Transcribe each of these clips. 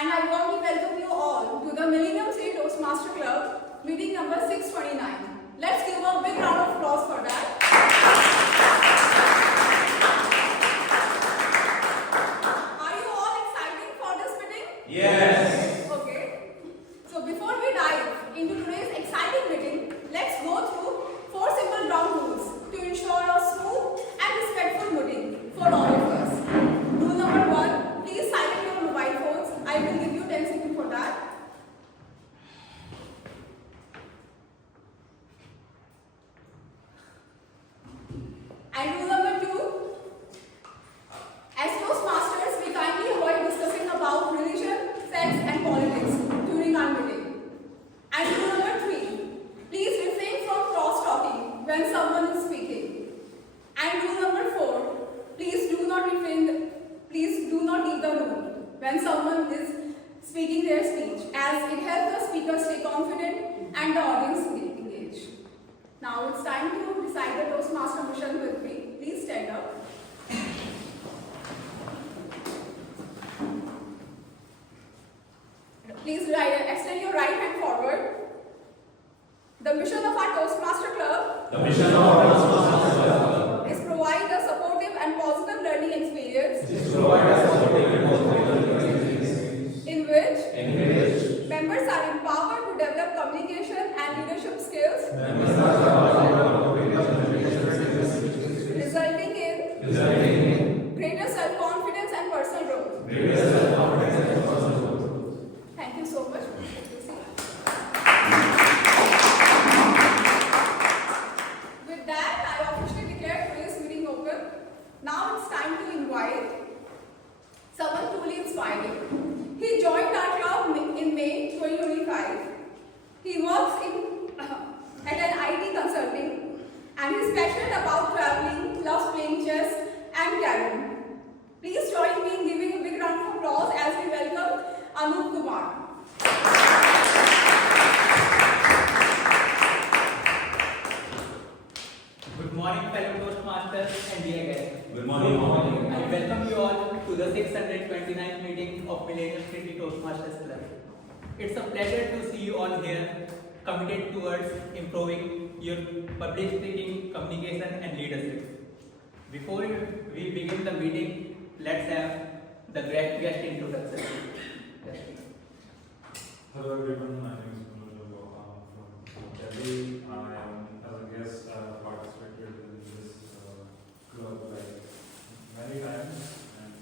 and I warmly welcome you all to the Millennium Toastmaster Club meeting number 629. Let's give a big round of applause for that. Are you all excited for this meeting? Yes. Okay. So before we dive into today's exciting meeting, let's go through 4 simple ground rules to ensure a smooth and respectful meeting for all of us. Rule number 1, please silence your mobile phones. I will give you 10 seconds for that. And rule number 2, as Toastmasters, we kindly avoid discussing about religion, sex and politics during our meeting. And rule number 3, please refrain from cross-talking when someone is speaking. And rule number 4, please do not leave the room when someone is speaking their speech, as it helps the speaker stay confident and the audience engage. Now it's time to recite the Toastmaster mission with me. Please stand up. Please extend your right hand forward. The mission of our Toastmaster Club is provide a supportive and positive learning experience in which members are empowered to develop communication and leadership skills, resulting in greater self-confidence and personal growth. Thank you so much. With that, I officially declare today's meeting open. Now it's time to invite someone truly inspiring. He joined our club in May 2025. He works at an IT consulting and is passionate about traveling, loves playing chess and carom. Please join me in giving a big round of applause as we welcome Anup Kumar. Good morning, fellow Toastmasters and dear guests. Good morning. I welcome you all to the 629th meeting of Millennium City Toastmasters Club. It's a pleasure to see you all here, committed towards improving your public speaking, communication and leadership. Before we begin the meeting, let's have the guest introduction. Hello everyone, my name is Millennium from Delhi. I am, as a guest, participated in this club like many times, and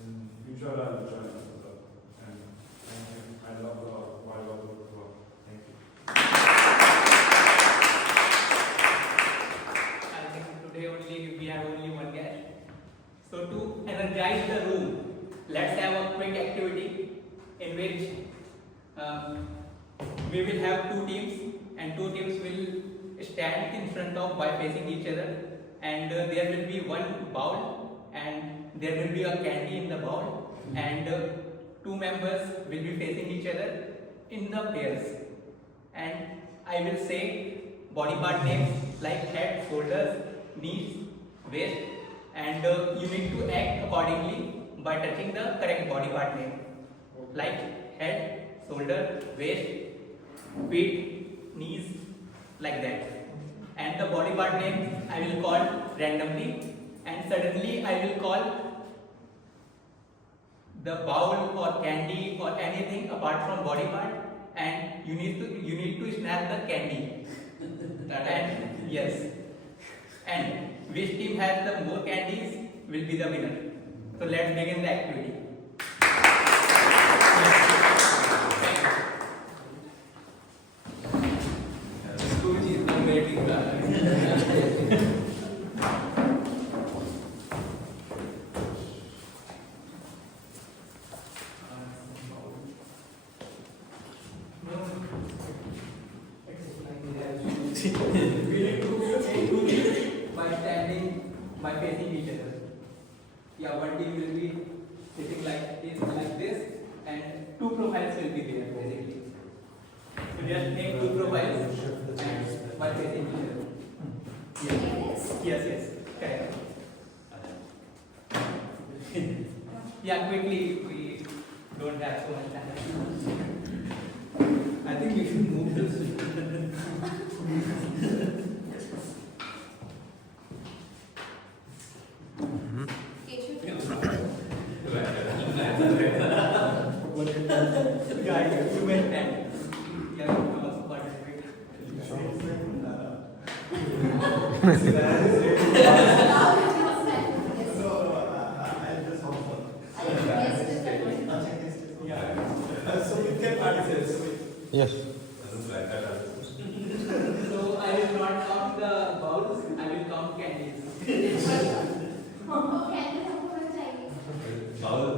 in future I will join the club. And thank you. I love the vibe of the club. Thank you. I think today we have only one guest. So to energize the room, let's have a quick activity in which we will have 2 teams, and 2 teams will stand in front of by facing each other, and there will be one bowl and there will be a candy in the bowl, and 2 members will be facing each other in the pairs, and I will say body part names like head, shoulders, knees, waist, and you need to act accordingly by touching the correct body part name like head, shoulder, waist, feet, knees, like that. And the body part name I will call randomly, and suddenly I will call the bowl or candy or anything apart from body part, and you need to snap the candy. And yes, and which team has the more candies will be the winner. So let's begin the activity. By standing, by facing each other. Yeah, one team will be sitting like this, and 2 profiles will be there basically. So just take 2 profiles and by facing each other. Yes, correct. Yeah, quickly we don't have so much time. I think we should move this. Guys, you went and you have to also participate. So you can participate. Yes. So I will not count the bowls, I will count candies. Bowl.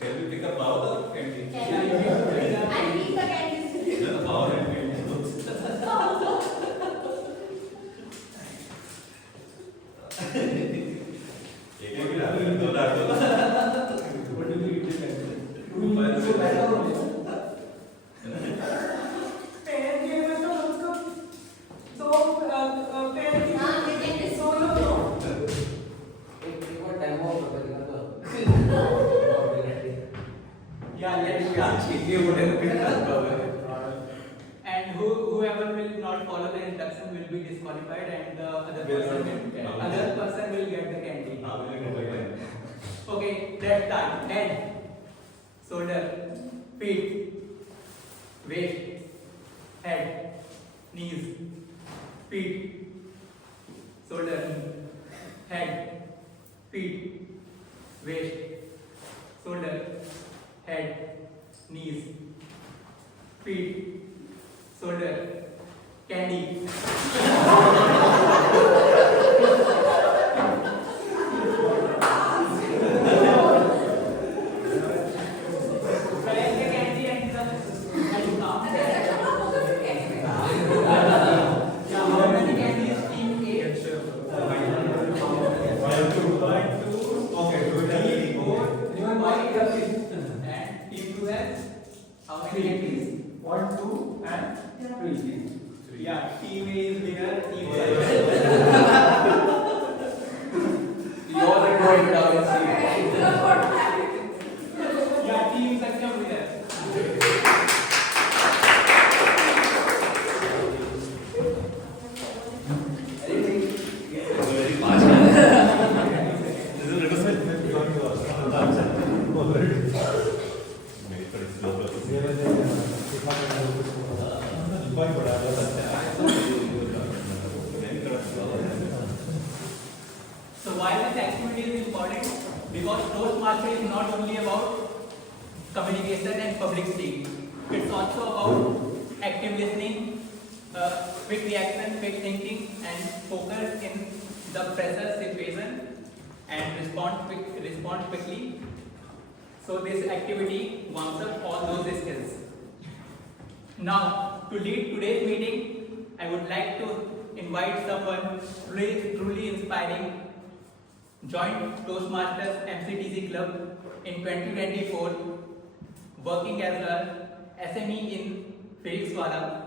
Shall we pick a bowl or candy? Yeah, you can pick up The bowl and candy. Yeah, let's and whoever will not follow the instruction will be disqualified, and the other person will get the candy. Okay, let's start. Head, shoulder, feet, waist, head, knees, feet, shoulder, head, feet, waist, shoulder, head, knees, feet, shoulder, candy. Collect the candy and count. Yeah, how many candies team A? Okay, Three, four, five, and team 2 has how many candies? 1, 2, and 3. Yeah, team A is winner, team A. You all are going down and see. Yeah, team Satyam winner. Very fast. This is So why this activity is important? Because Toastmasters is not only about communication and public speaking. It's also about active listening, quick reaction, quick thinking, and focus in the pressure situation and respond quickly. So this activity warms up all those skills. Now, to lead today's meeting, I would like to invite someone truly inspiring. Joined Toastmasters MCTC Club in 2024, working as a SME in Felixwala.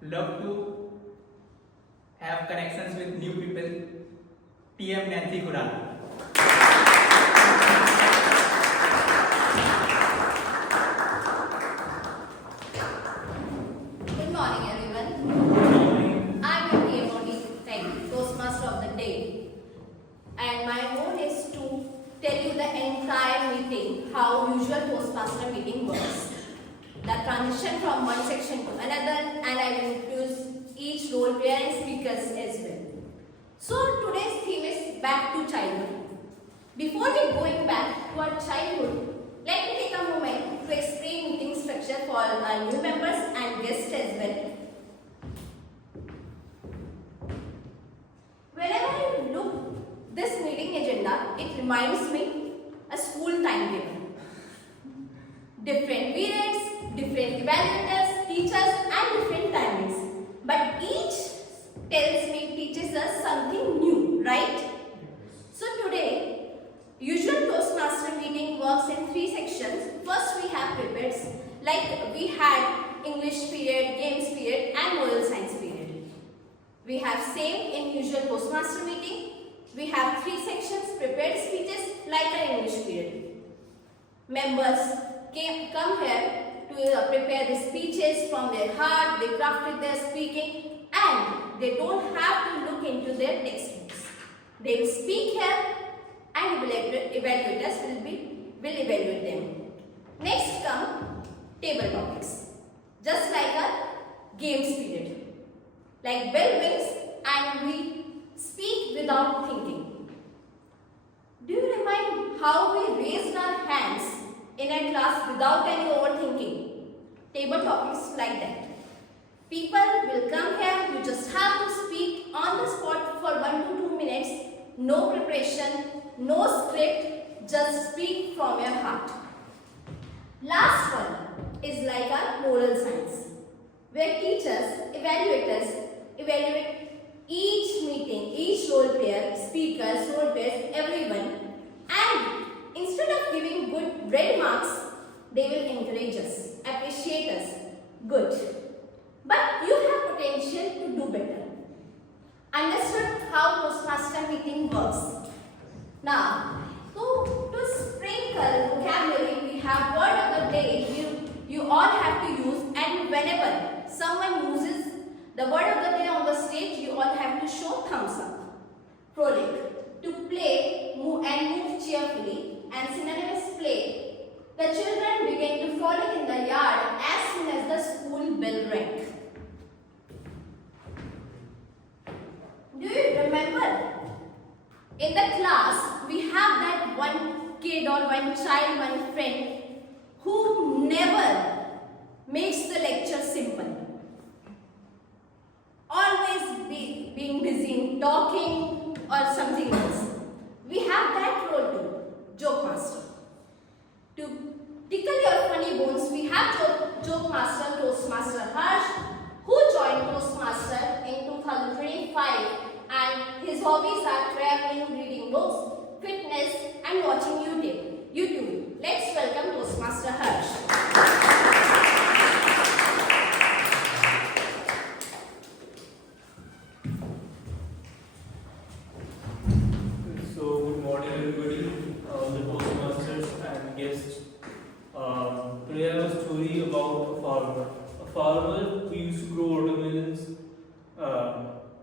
Love to have connections with new people. TM Nancy Khurana. Good morning, everyone. I'm your PMOD, Toastmaster of the day. And my role is to tell you the entire meeting, how usual Toastmaster meeting works. The transition from one section to another, and I will introduce each role player and speakers as well. So today's theme is back to childhood. Before we going back to our childhood, let me take a moment to explain meeting structure for our new members and guests as well. Whenever I look this meeting agenda, it reminds me a school timetable. Different periods, different evaluators, teachers and different timings. But each teaches us something new, right? So today, usual Toastmaster meeting works in 3 sections. First we have periods, like we had English period, games period and moral science period. We have same in usual Toastmaster meeting. We have 3 sections, prepared speeches like an English period. Members, come here to prepare the speeches from their heart. They crafted their speaking, and they don't have to look into their textbooks. They will speak here, and evaluators will evaluate them. Next come table topics, just like a games period. Like bell rings and we speak without thinking. Do you remind how we raised our hands in a class without any overthinking? Table topics like that. People will come here, you just have to speak on the spot for 1 to 2 minutes. No preparation, no script, just speak from your heart. Last one is like a moral science, where teachers, evaluators evaluate each meeting, each role player, speakers, role players, everyone, and instead of giving good red marks, they will encourage us, appreciate us, good. But you have potential to do better. Understood how Toastmaster meeting works. Now, to sprinkle vocabulary, we have word of the day you all have to use, and whenever someone uses the word of the day on the stage, you all have to show thumbs up. Frolic, to play, move cheerfully, and synonymous play. The children began to frolic in the yard as soon as the school bell rang. Do you remember? In the class, we have that one kid or one child, one friend who never makes the lecture simple. Always being busy in talking or something else. We have that role too, joke master. To tickle your funny bones, we have joke master Toastmaster Harsh, who joined Toastmaster in 2025, and his hobbies are traveling, reading books, fitness, and watching YouTube. Let's welcome Toastmaster Harsh. So, good morning everybody, the Toastmasters and guests. Today I have a story about a farmer. A farmer who used to grow watermelons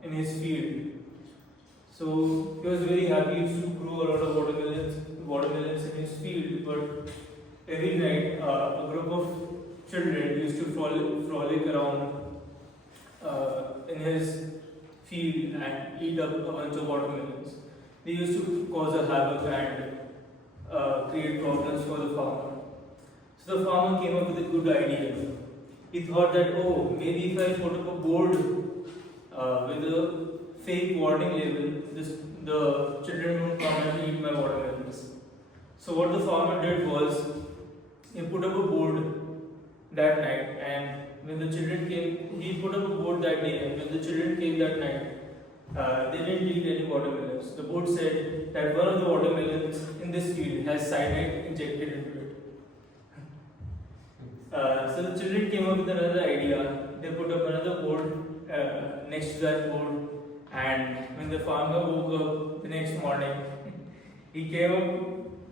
in his field. So, he was very happy, he used to grow a lot of watermelons in his field, but every night a group of children used to frolic around in his field and eat up a bunch of watermelons. They used to cause a havoc and create problems for the farmer. So the farmer came up with a good idea. He thought that, oh, maybe if I put up a board with a fake warning label, the children won't come and eat my watermelons. So what the farmer did was, he put up a board that night, and when the children came, he put up a board that day, and when the children came that night, they didn't eat any watermelons. The board said that one of the watermelons in this field has cyanide injected into it. So the children came up with another idea. They put up another board next to that board, and when the farmer woke up the next morning, he came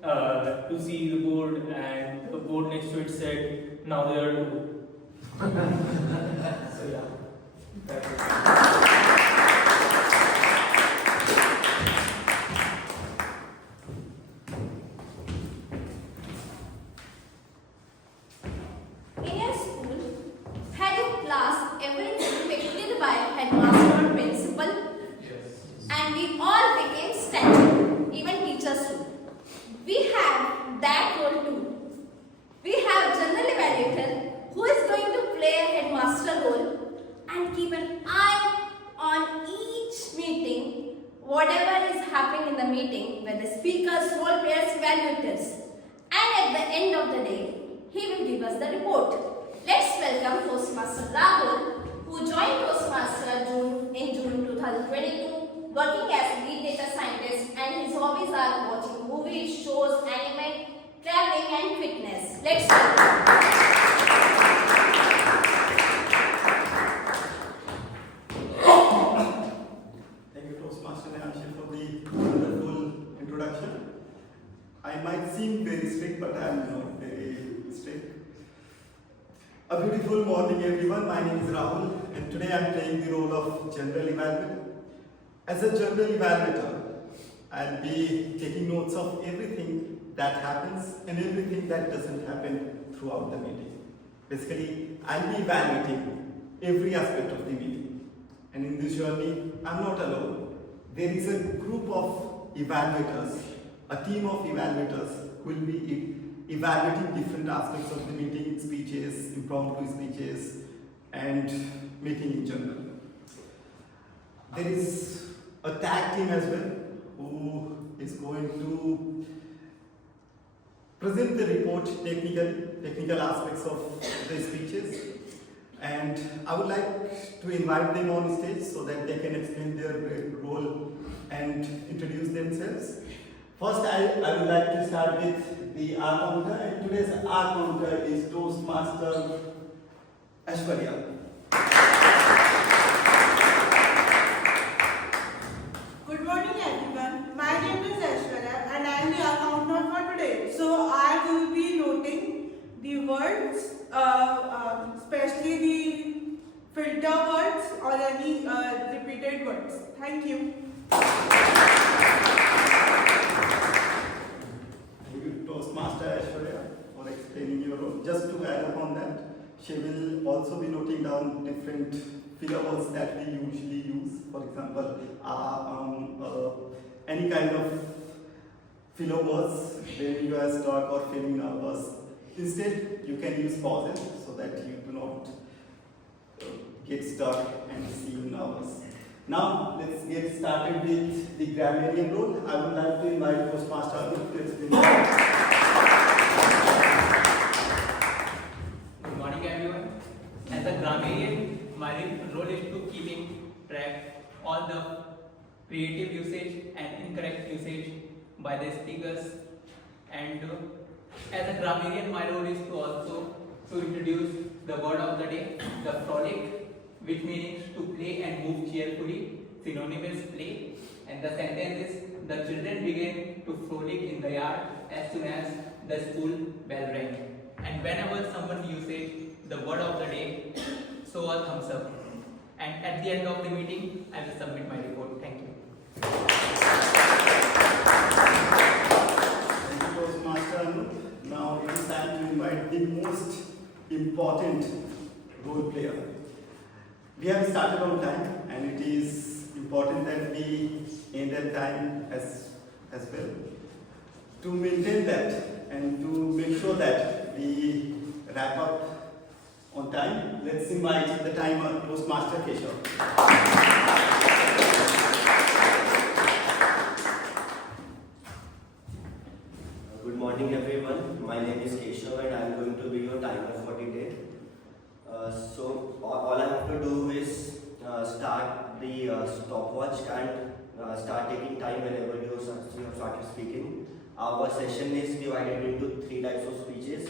up to see the board, and the board next to it said, "Now there are two." So yeah, that's it. In your school, had you class everything expected by headmaster or principal? Yes. And we all became static, even teachers too. We have that role too. We have general evaluator who is going to play a headmaster role and keep an eye on each meeting, whatever is happening in the meeting, whether speakers, role players, evaluators. And at the end of the day, he will give us the report. Let's welcome Toastmaster Rahul, who joined Toastmaster in June 2022, working as lead data scientist, and his hobbies are watching movies, shows, anime, traveling, and fitness. Let's welcome. Thank you, Toastmaster Anshul, for the wonderful introduction. I might seem very strict, but I am not very strict. A beautiful morning, everyone. My name is Rahul, and today I am playing the role of general evaluator. As a general evaluator, I'll be taking notes of everything that happens and everything that doesn't happen throughout the meeting. Basically, I'll be evaluating every aspect of the meeting. And in this journey, I'm not alone. There is a group of evaluators, a team of evaluators who will be evaluating different aspects of the meeting, speeches, impromptu speeches, and meeting in general. There is a tag team as well who is going to present the report technical aspects of the speeches, and I would like to invite them on stage so that they can explain their role and introduce themselves. First, I would like to start with the R counter, and today's R counter is Toastmaster Aishwarya. Good morning everyone. My name is Aishwarya and I am the accountant for today. So I will be noting the words, especially the filter words or any repeated words. Thank you. Thank you, Toastmaster Aishwarya, for explaining your role. Just to add upon that, she will also be noting down different filler words that we usually use. For example, any kind of filler words when you are stuck or feeling nervous. Instead, you can use pauses so that you do not get stuck and seem nervous. Now, let's get started with the grammarian role. I would like to invite Toastmaster Anup to explain. Good morning, everyone. As a grammarian, my role is to keeping track all the creative usage and incorrect usage by the speakers. And as a grammarian, my role is to also to introduce the word of the day, the frolic, which means to play and move cheerfully. Synonym is play. And the sentence is, the children began to frolic in the yard as soon as the school bell rang. And whenever someone uses the word of the day, show a thumbs up. And at the end of the meeting, I will submit my report. Thank you. Thank you, Toastmaster Anup. Now it is time to invite the most important role player. We have started on time, and it is important that we end at time as well. To maintain that and to make sure that we wrap up on time, let's invite the timer, Toastmaster Keshav. Good morning everyone, my name is Keshav and I am going to be your timer for today. So all I have to do is start the stopwatch and start taking time whenever you have started speaking. Our session is divided into 3 types of speeches,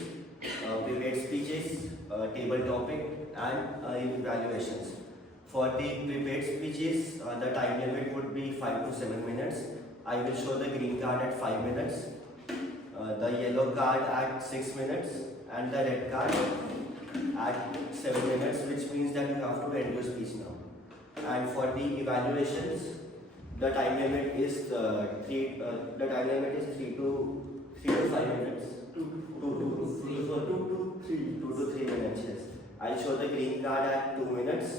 prepared speeches, table topic and evaluations. For the prepared speeches, the time limit would be 5 to 7 minutes. I will show the green card at 5 minutes. The yellow card at 6 minutes and the red card at 7 minutes, which means that you have to end your speech now. And for the evaluations, the time limit is 3 to 5 minutes. 2 to 3 minutes. Yes. I'll show the green card at 2 minutes,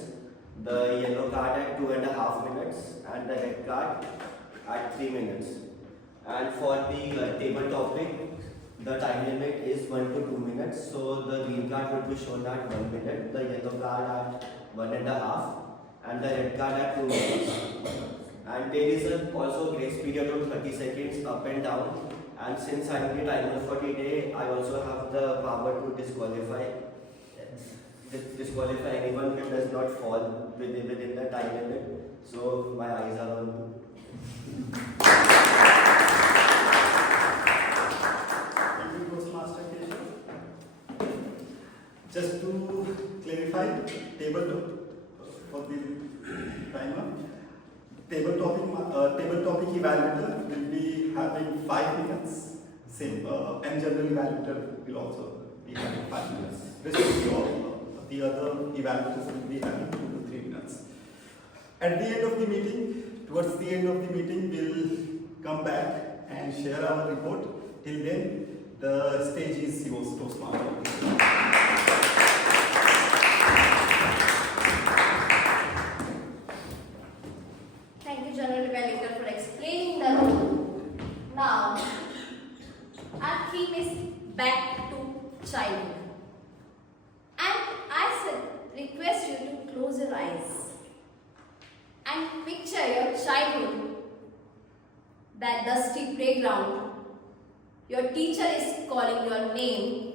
the yellow card at 2.5 minutes, and the red card at 3 minutes. And for the table topic, the time limit is 1 to 2 minutes. So the green card would be shown at 1 minute, the yellow card at 1.5, and the red card at 2 minutes. And there is also a grace period of 30 seconds up and down. And since I am the timer for today, I also have the power to disqualify anyone who does not fall within the time limit. So my eyes are on you. Thank you, Toastmaster Keshav. Just to clarify, for the timer, table topic evaluator will be having 5 minutes. Same, and general evaluator will also be having 5 minutes. This will be all. the other evaluators will be having 2 to 3 minutes. At the end of the meeting, towards the end of the meeting, we'll come back and share our report. Till then, the stage is yours, Toastmasters. Thank you, General Evaluator, for explaining the role. Now, our theme is back to childhood. And I should request you to close your eyes and picture your childhood, that dusty playground. Your teacher is calling your name.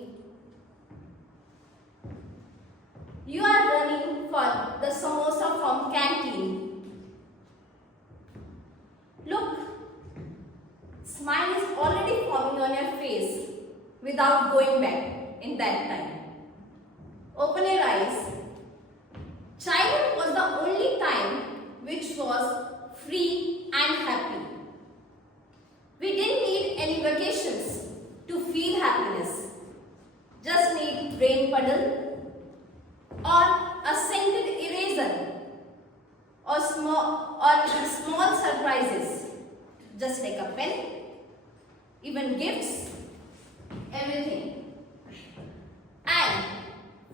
You are running for the samosa from canteen. Look, smile is already forming on your face without going back in that time. Open your eyes. Childhood was the only time which was free and happy. We didn't need any vacations to feel happiness. Just need rain puddle or a scented eraser or small surprises, just like a pen, even gifts, everything. And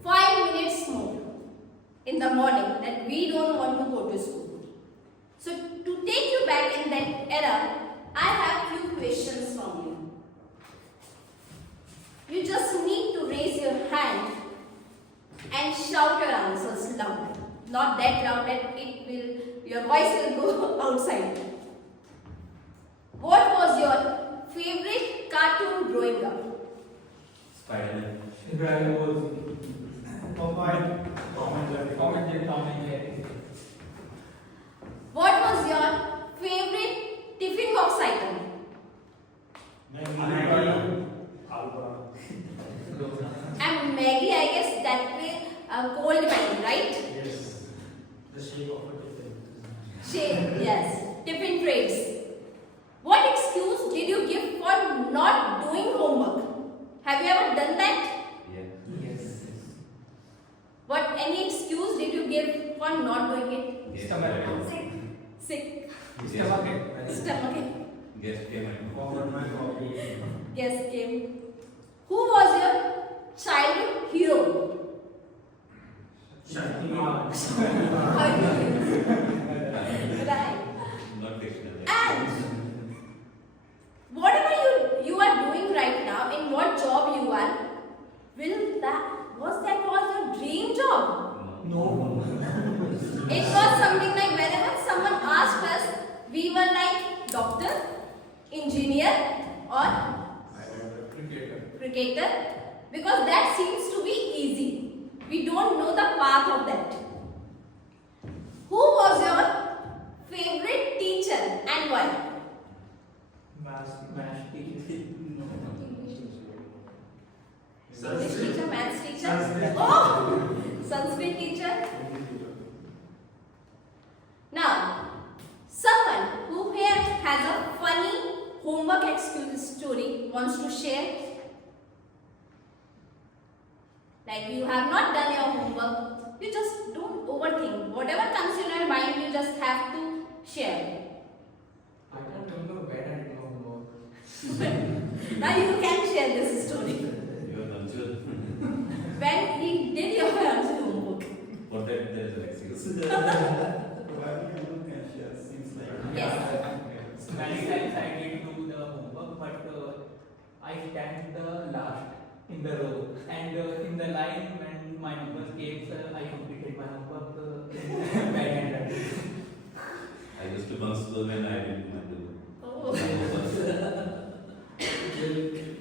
5 minutes more in the morning that we don't want to go to school. So to take you back in that era, I have few questions from you. You just need to raise your hand and shout your answers loud. Not that loud that your voice will go outside. What was your favorite cartoon growing up? Spider-Man. Dragon Ball. Popeye. Tom and Jerry. What was your favorite tiffin box item? And Maggie, I guess that way cold Maggie, right? Yes. The shape of a tiffin. Shape, yes. Tiffin trays. What excuse did you give for not doing homework? Have you ever done that? Yes. What any excuse did you give for not doing it? Yes. Sick. Yes. Stomachache. Guest came and Guess game. Who was your childhood hero? Right. not dictionary. And whatever you are doing right now, in what job you are, was that your dream job? No. It was something like whenever someone asked us, we were like doctor, engineer, or cricketer, because that seems to be easy. We don't know the path of that. Who was your favorite teacher and why? Math teacher. English teacher, maths teacher? Sanskrit. Oh! Sanskrit teacher? Now, someone who here has a funny homework excuse story wants to share. Like you have not done your homework, you just don't overthink. Whatever comes in your mind, you just have to share. I don't remember when I did homework. Now you can share this story. You are nonchalant. When he did your homework. For that, there is an excuse. Probably everyone can share, seems like. Yes. Many times I did do the homework, but I stand the last in the row. And in the line, when my numbers came, I completed my homework in bag and writing. I used to bunk school when I didn't want to. Oh.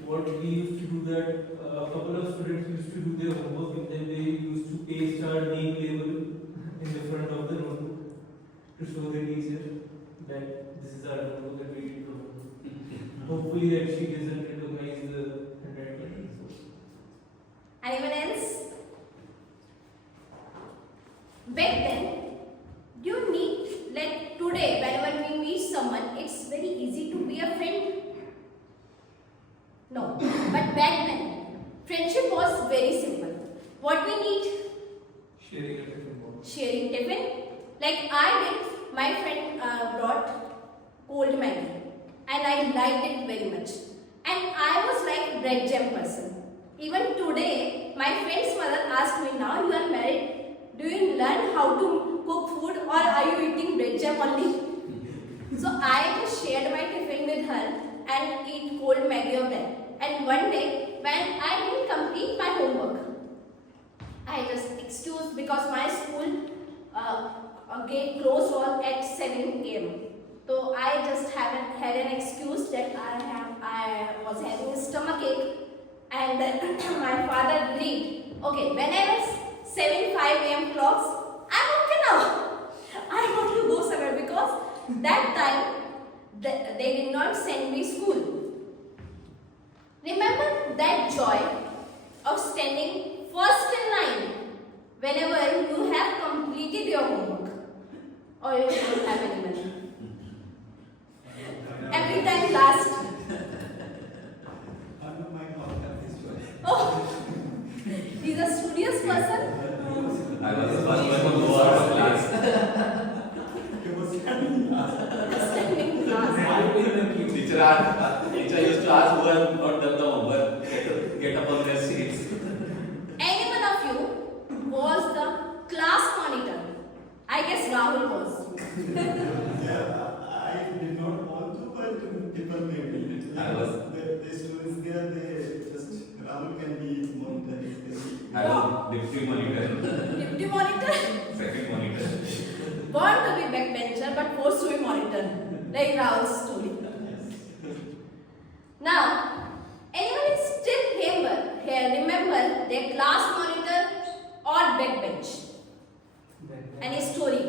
What we used to do that, a couple of students used to do their homework and then they used to paste our name label in the front of the notebook to show the teacher that this is our homework that we did homework. Hopefully that she doesn't recognize the handwriting. Anyone else? Back then, you need, like today, whenever we meet someone, it's very easy to be a friend. No, but back then, friendship was very simple. What we need? Sharing a tiffin box. Sharing tiffin. Like I did, my friend brought cold Maggie and I liked it very much. And I was like bread jam person. Even today, my friend's mother asked me, now you are married, do you learn how to cook food or are you eating bread jam only? So I just shared my tiffin with her and eat cold Maggie of that. And one day, when I didn't complete my homework, I just excused because my school gate closed was at 7 a.m. So I just had an excuse that I was having a stomach ache, and then my father agreed. Okay, when I was 7:05 a.m. clocks, I'm okay now. I want to go somewhere because that time they did not send me school. Remember that joy of standing first in line whenever you have completed your homework or you don't have any money. Every time last. Oh, he's a studious person. I was the first one to go out of class. Standing class. Teacher used to ask who had not done the homework, get up on their seats. Any one of you was the class monitor. I guess Rahul was. Yeah, I did not want to, but people made me. I was- The students there, they just, Rahul can be monitor. I was deputy monitor, Deputy monitor. second monitor. Born to be backbencher but forced to be monitor. Like Rahul's story. Now, anyone is still remember their class monitor or backbench? Any story?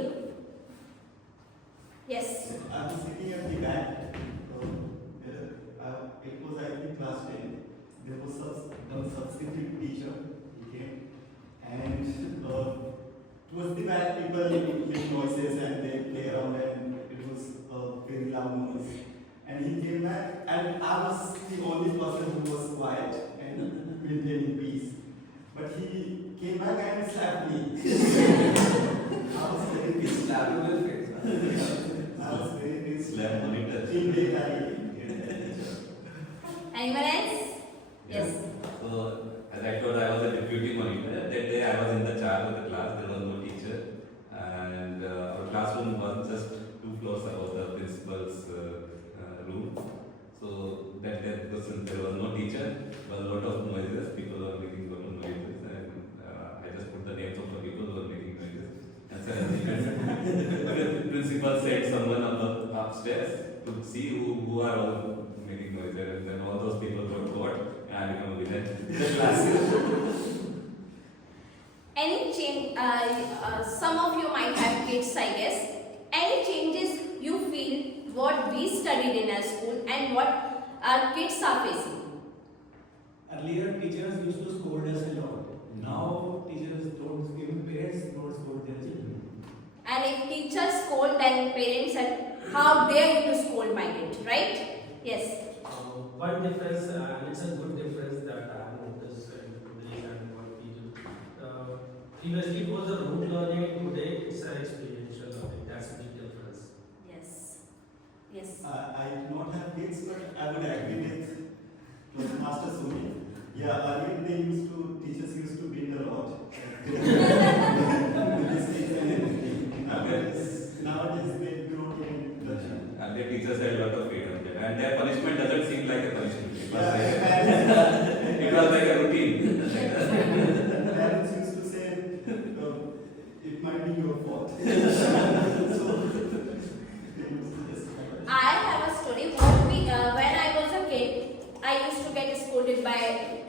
Yes. I was sitting at the back. It was, I think, class 10. There was one substitute teacher. He came. And towards the back, people make noises and they play around, and it was a very loud noise. And he came back, and I was the only person who was quiet and maintaining peace. But he came back and slapped me. I was very pissed. Slap him in the face. I was very pissed. Slap monitor. Till date, I Anyone else? Yes. So, as I told, I was a deputy monitor. That day I was in the charge of the class, there was no teacher. And our classroom was just 2 floors above the principal's room. So, that day, since there was no teacher, there was a lot of noises, people were making a lot of noises. And I just put the names of the people who were making noises. And suddenly, the principal said someone upstairs to see who are all making noises, and then all those people got caught, and I became a villain in the class. Any change? Some of you might have kids, I guess. Any changes you feel what we studied in our school and what our kids are facing? Earlier, teachers used to scold us a lot. Now, teachers don't, even parents don't scold their children. And if teachers scold, then parents said, how dare you to scold my kid, right? Yes. One difference, and it's a good difference that I have noticed in today and what we do. Previously, it was a rote learning, today it's an experiential learning. That's a big difference. Yes. Yes. I do not have kids, but I would agree with Toastmasters only. Yeah, earlier they used to, teachers used to beat a lot. Nowadays they don't even touch it. And their teachers had a lot of freedom there. And their punishment doesn't seem like a punishment. It was like a routine. Parents used to say, it might be your fault. So, they used to just I have a story. When I was a kid, I used to get scolded by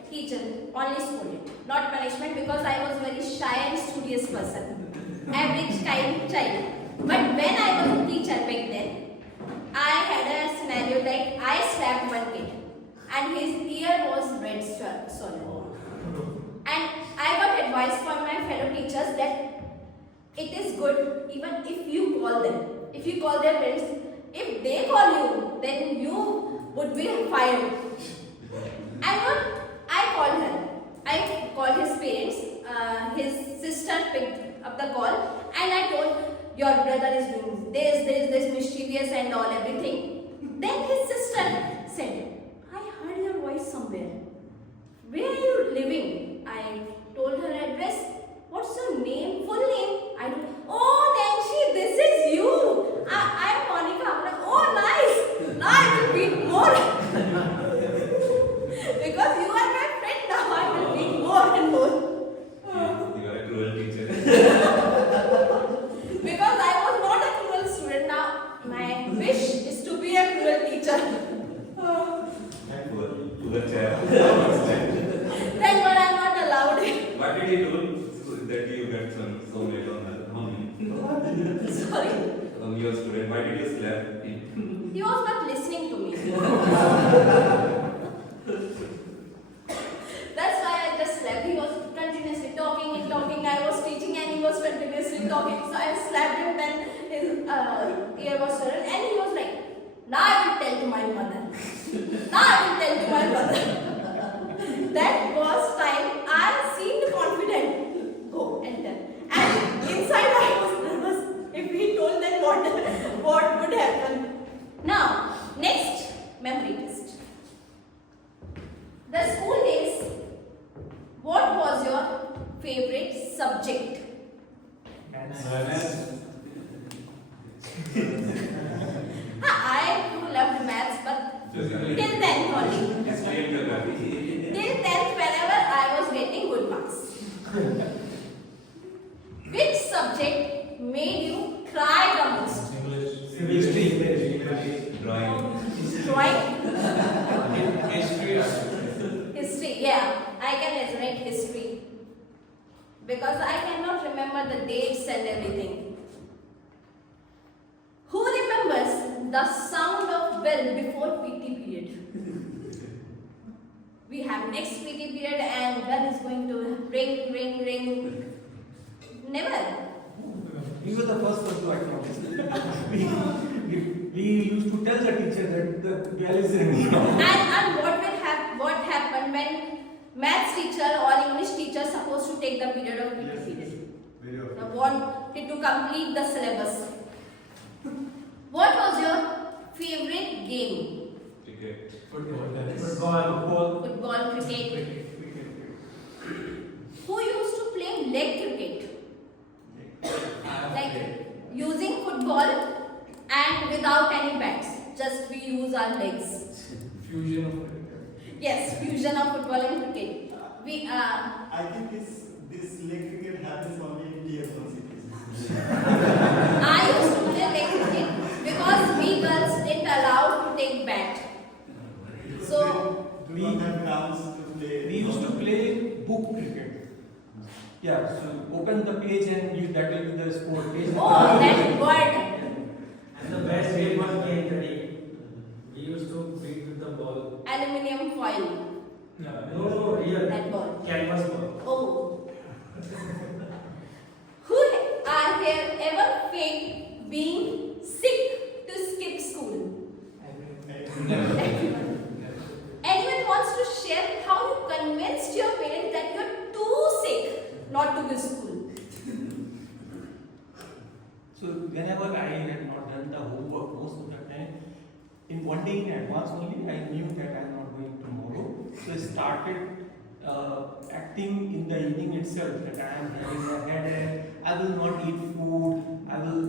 teacher, only scolded, not punishment, because I was very shy and studious person, average kind child. But when I was a teacher back then, I had a scenario like I slapped one kid, and his ear was red swollen. And I got advice from my fellow teachers that it is good even if you call them. If you call their parents, if they call you, then you would be fired. And what I called her, I called his parents. His sister picked the call, and I told your brother is doing this mischievous and all everything. Then his sister said, I heard your voice somewhere. Where are you living? I told her address. What's your name? Full name? I told, oh Nancy, this is you. I'm Monica. I'm like, oh nice. Now I will beat more. Because you are my friend now, I will beat more and more. You are a cruel teacher. Because I was not a cruel student. Now my wish is to be a cruel teacher. Poor child. Thank God I'm not allowed. What did he do so that you got so late on that? Sorry. Your student, why did you slap him? He was not listening to me. That's why I just slapped. He was continuously talking and talking. I was teaching and he was continuously talking. So I slapped him, then his ear was swollen and he was like, now I will tell to my mother. Now I will tell to my mother. That was time I seemed confident. Go and tell. And inside I was nervous. If he told then what would happen? Now, next memory test. The school days, what was your favorite subject? I too loved maths, but till then only. Till 10th, whenever I was getting good marks. Which subject made you cry the most? Drawing. Drawing? History. History, yeah. I can resonate history. Because I cannot remember the dates and everything. Who remembers the sound of bell before PT period? We have next PT period and bell is going to ring, ring, ring. Never. We were the first one to acknowledge. We used to tell the teacher that the bell is ringing. And what happened when maths teacher or English teacher supposed to take the period of PT period? They wanted to complete the syllabus. What was your favorite game? Cricket. Football, cricket. Who used to play leg cricket? Like using football and without any bats. Just we use our legs. Fusion of cricket. Yes, fusion of football and cricket. I think this leg cricket happens only in tier 1 cities. I used to play leg cricket because we girls didn't allow to take bat. So we don't have grounds to play. We used to play book cricket. Yeah, so open the page and that will be the sport page. oh, that word. And the best game was game ready. We used to beat with the ball. Aluminium foil. No, real. That ball. Canvas ball. Oh. Who are there ever faked being sick to skip school? Everyone. Anyone wants to share how you convinced your parents that you're too sick not to go to school? So whenever I had not done the homework most of the time, in one day in advance only, I knew that I am not going tomorrow. So I started acting in the evening itself that I am having a headache, I will not eat food, I will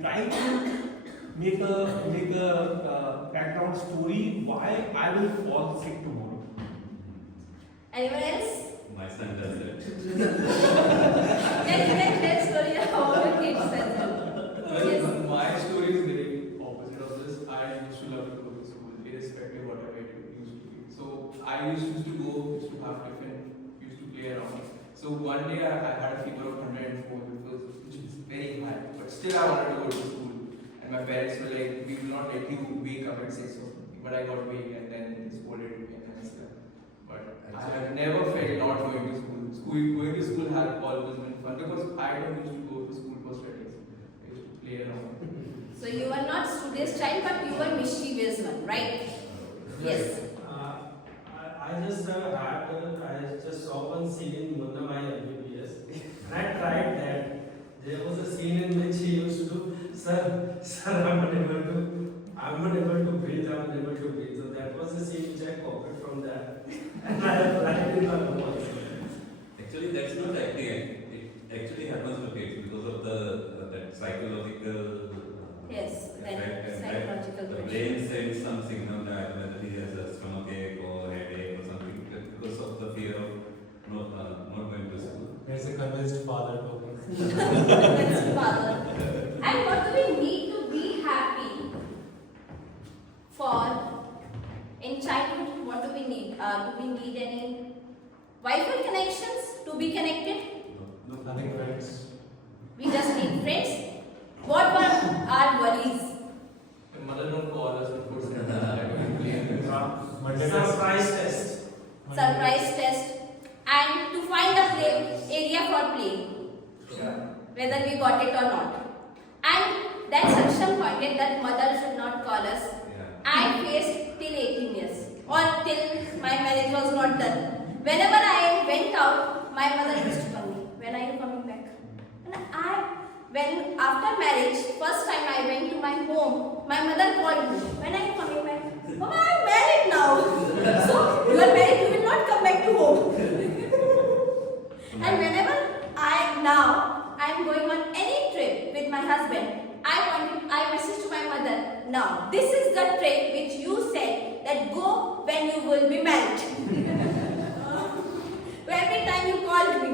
try to make a background story why I will fall sick tomorrow. Anyone else? My son does that. Can you tell story about your kids as well? Yes. My story is very opposite of this. I used to love to go to school, irrespective of whatever it used to be. So I used to go, used to have tiffin, used to play around. So one day I had a fever of 104, which is very high. But still I wanted to go to school. And my parents were like, we will not let you wake up at 6 or something. But I got awake and then they scolded me and I slept. But I have never felt not going to school. Going to school had always been fun because I don't used to go to school for studies. I used to play around. So you were not studious child, but you were mischievous one, right? Yes. I just saw one scene in Munna My MBBS and I tried that. There was a scene in which he used to do, sir, I'm unable to breathe, I'm unable to breathe. So that was the scene which I copied from that. And I applied it on the voice. Actually, that's not acting. It actually happens to kids because of the that psychological Yes, that effect, and psychological the pressure. brain sends some signal that whether he has a stomachache or headache or something because of the fear of not going to school. There's a convinced father talking. That's father. And what do we need to be happy for in childhood? What do we need? Do we need any Wi-Fi connections to be connected? Nothing friends. We just need friends. What were our worries? My mother don't call us and put Monday surprise test. Surprise test, and to find a play area for play, whether we got it or not. And that section pointed that mother should not call us. Yeah. I faced till 18 years or till my marriage was not done. Whenever I went out, my mother used to call me, when are you coming back? And when after marriage, first time I went to my home, my mother called me, when are you coming back? Mama, I'm married now. So, you are married, you will not come back to home. And whenever I am going on any trip with my husband, I message to my mother, now, this is the trip which you said that go when you will be married. So every time you called me.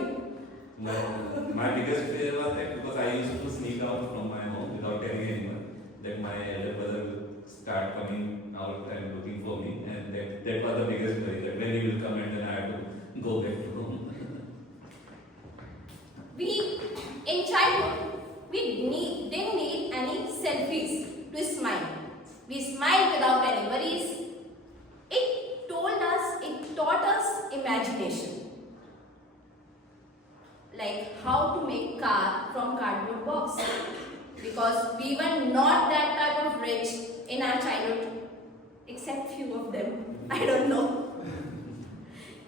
My biggest fear was that because I used to sneak out from my home without telling anyone, that my elder brother will start coming out and looking for me, and that was the biggest worry, that when he will come and then I have to go back to home. In childhood, we didn't need any selfies to smile. We smiled without any worries. It taught us imagination. Like how to make car from cardboard box. Because we were not that type of rich in our childhood, except few of them. I don't know.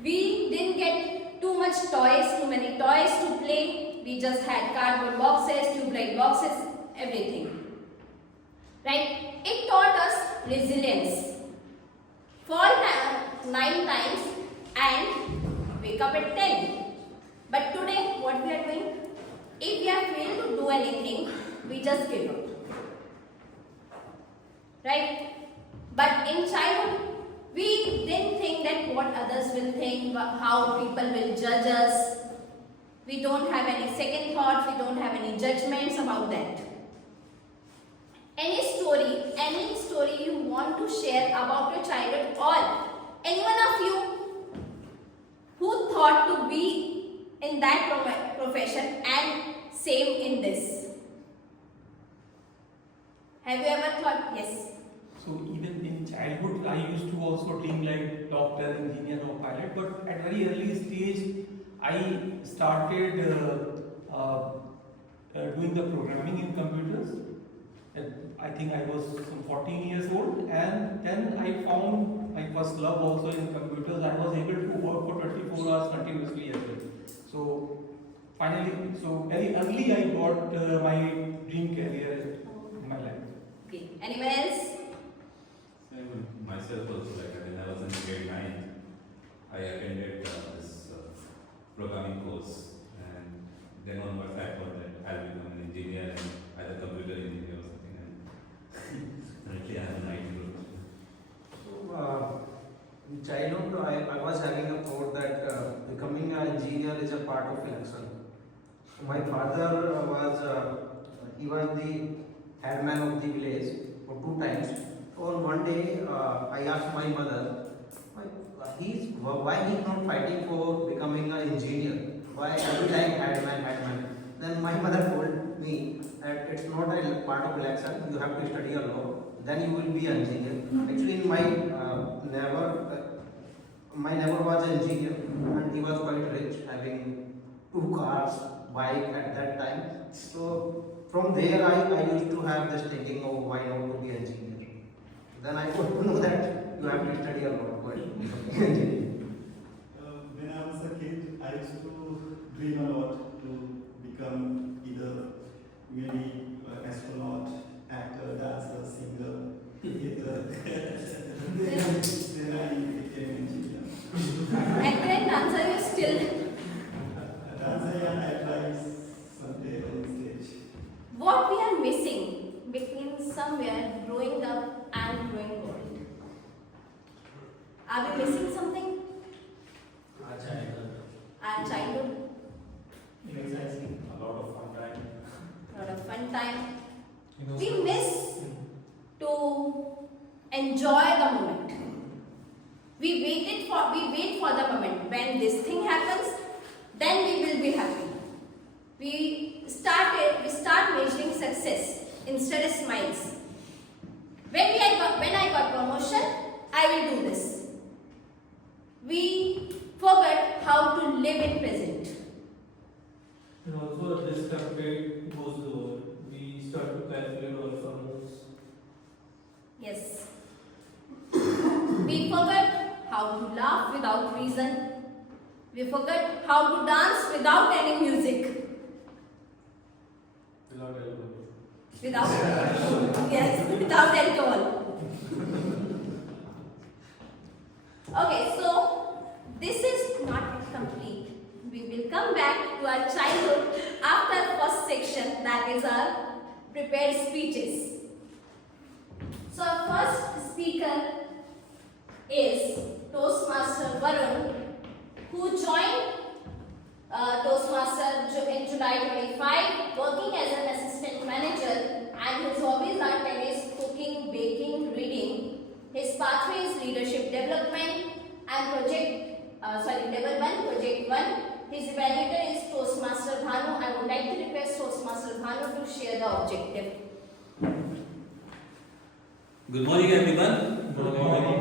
We didn't get too many toys to play. We just had cardboard boxes, tube light boxes, everything. Right? It taught us resilience. Fall 9 times and wake up at 10. But today, what we are doing? If we are failed to do anything, we just give up. Right? But in childhood, we didn't think that what others will think, how people will judge us. We don't have any second thoughts, we don't have any judgments about that. Any story you want to share about your childhood, or any one of you who thought to be in that profession and same in this? Have you ever thought? Yes. So even in childhood, I used to also dream like doctor, engineer or pilot, but at very early stage, I started doing the programming in computers. And I think I was some 14 years old, and then I found my first love also in computers. I was able to work for 24 hours continuously as well. So finally, very early I got my dream career in my life. Okay. Anyone else? Same myself also, like when I was in grade 9, I attended this programming course, and then onwards I thought that I'll become an engineer, and either computer engineer or something, and currently I am an IT professional. So, in childhood, I was having a thought that becoming an engineer is a part of election. My father he was the headman of the village for 2 times. So on one day, I asked my mother, why he's not fighting for becoming an engineer? Why every time headman? Then my mother told me that it's not a part of election. You have to study a law. Then you will be an engineer. Actually, my neighbor was an engineer, and he was quite rich, having 2 cars, bike at that time. So from there, I used to have this thinking of why not to be an engineer. Then I got to know that you have to study a lot to become an engineer. When I was a kid, I used to dream a lot to become either maybe astronaut, actor, dancer, singer, theater. then I became engineer. Actor and dancer, you still. Dancer, yeah, I try someday on stage. What we are missing between somewhere growing up and growing old? Are we missing something? Our childhood. A lot of fun time. A lot of fun time. We miss to enjoy the moment. We wait for the moment. When this thing happens, then we will be happy. We start measuring success instead of smiles. When I got promotion, I will do this. We forget how to live in present. And also this campaign goes lower. We start to calculate all of our moves. Yes. We forget how to laugh without reason. We forget how to dance without any music. Without alcohol. Without alcohol. Okay, so this is not complete. We will come back to our childhood after the first section, that is our prepared speeches. So our first speaker is Toastmaster Varun, who joined Toastmaster in July 25, working as an assistant manager, and his hobbies are tennis, cooking, baking, reading. His pathway is leadership development and level 1, project 1. His evaluator is Toastmaster Bhanu. I would like to request Toastmaster Bhanu to share the objective. Good morning, everyone. Good morning.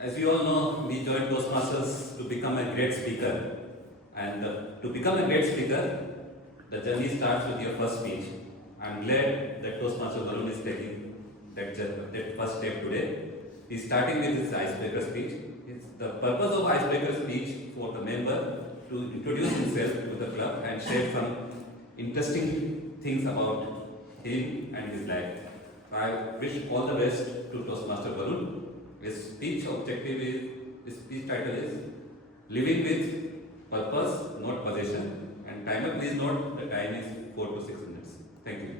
As you all know, we joined Toastmasters to become a great speaker. And to become a great speaker, the journey starts with your first speech. I'm glad that Toastmaster Varun is taking that first step today. He's starting with his icebreaker speech. It's the purpose of icebreaker speech for the member to introduce himself to the club and share some interesting things about him and his life. I wish all the best to Toastmaster Varun. His speech title is Living with Purpose, Not Possession. And timer, please note the time is 4 to 6 minutes. Thank you.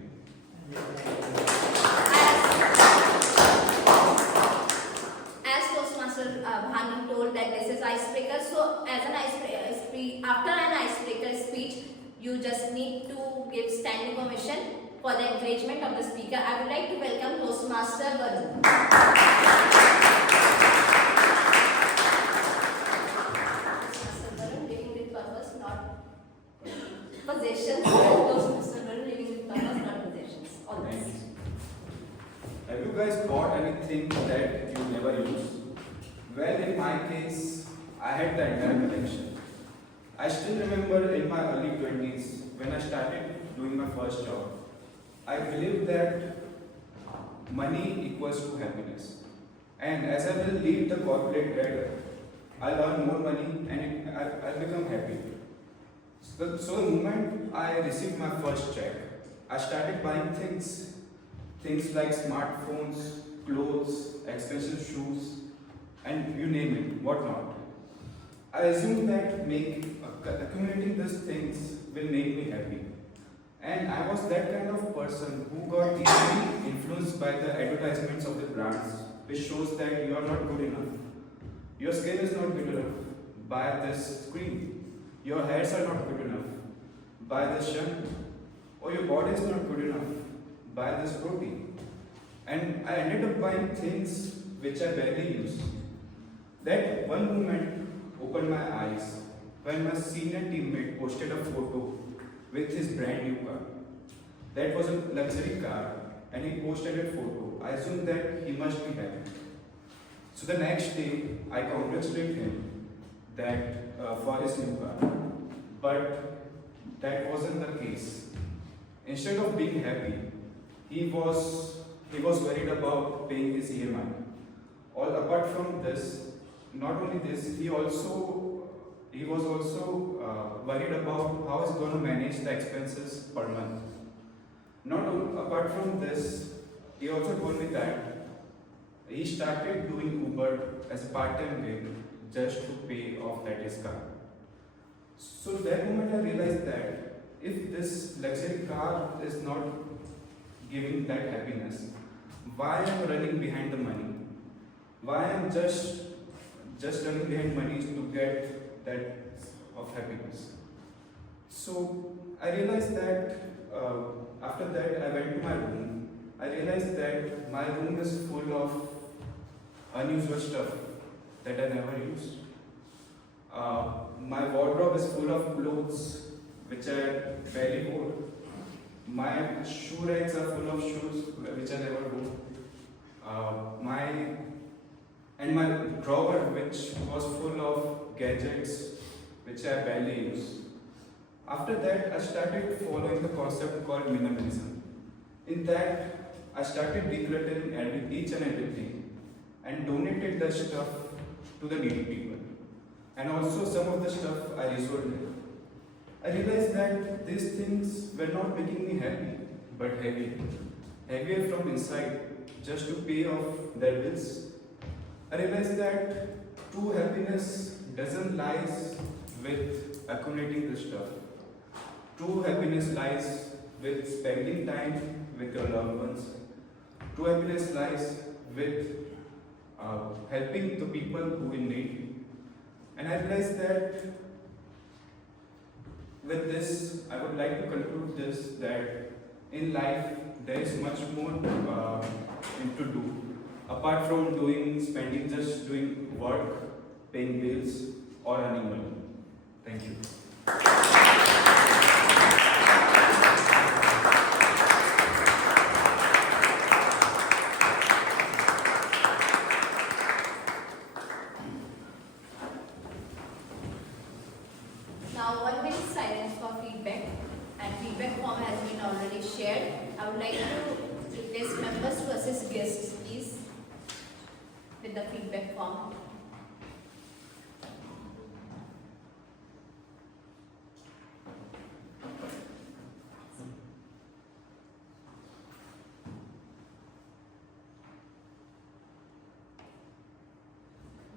As Toastmaster Bhanu told that this is icebreaker, so as an after an icebreaker speech, you just need to give standing ovation for the encouragement of the speaker. I would like to welcome Toastmaster Varun. Toastmaster Varun, living with purpose, not possessions. Toastmaster Varun, living with purpose, not possessions. All the best. Have you guys bought anything that you never use? Well, in my case, I had the entire collection. I still remember in my early 20s when I started doing my first job. I believed that money equals to happiness. And as I will leave the corporate ladder, I'll earn more money and I'll become happy. So the moment I received my first check, I started buying things like smartphones, clothes, expensive shoes, and you name it, whatnot. I assumed that accumulating these things will make me happy. And I was that kind of person who got easily influenced by the advertisements of the brands, which shows that you are not good enough. Your skin is not good enough. Buy this cream. Your hairs are not good enough. Buy this shampoo. Or your body is not good enough. Buy this protein. And I ended up buying things which I barely use. That one moment opened my eyes when my senior teammate posted a photo with his brand new car. That was a luxury car and he posted a photo. I assumed that he must be happy. So the next day, I congratulated him for his new car. But that wasn't the case. Instead of being happy, he was worried about paying his EMI. All apart from this, not only this, he was also worried about how he's going to manage the expenses per month. Apart from this, he also told me that he started doing Uber as a part-time gig just to pay off that his car. So that moment I realized that if this luxury car is not giving that happiness, why am I running behind the money? Why am just running behind money to get that of happiness? So I realized that after that I went to my room. I realized that my room is full of unusual stuff that I never used. My wardrobe is full of clothes which I barely wore. My shoe racks are full of shoes which I never wore. My drawer which was full of gadgets which I barely use. After that, I started following the concept called minimalism. In that, I started decluttering each and everything and donated the stuff to the needy people. And also some of the stuff I resold it. I realized that these things were not making me happy, but heavier from inside, just to pay off their bills. I realized that true happiness doesn't lies with accumulating the stuff. True happiness lies with spending time with your loved ones. True happiness lies with helping the people who in need. And I realized that with this, I would like to conclude this, that in life there is much more to do. Apart from spending, just doing work, paying bills, or earning money. Thank you. Now 1 minute silence for feedback, and feedback form has been already shared. I would like to request members to assist guests, please, with the feedback form.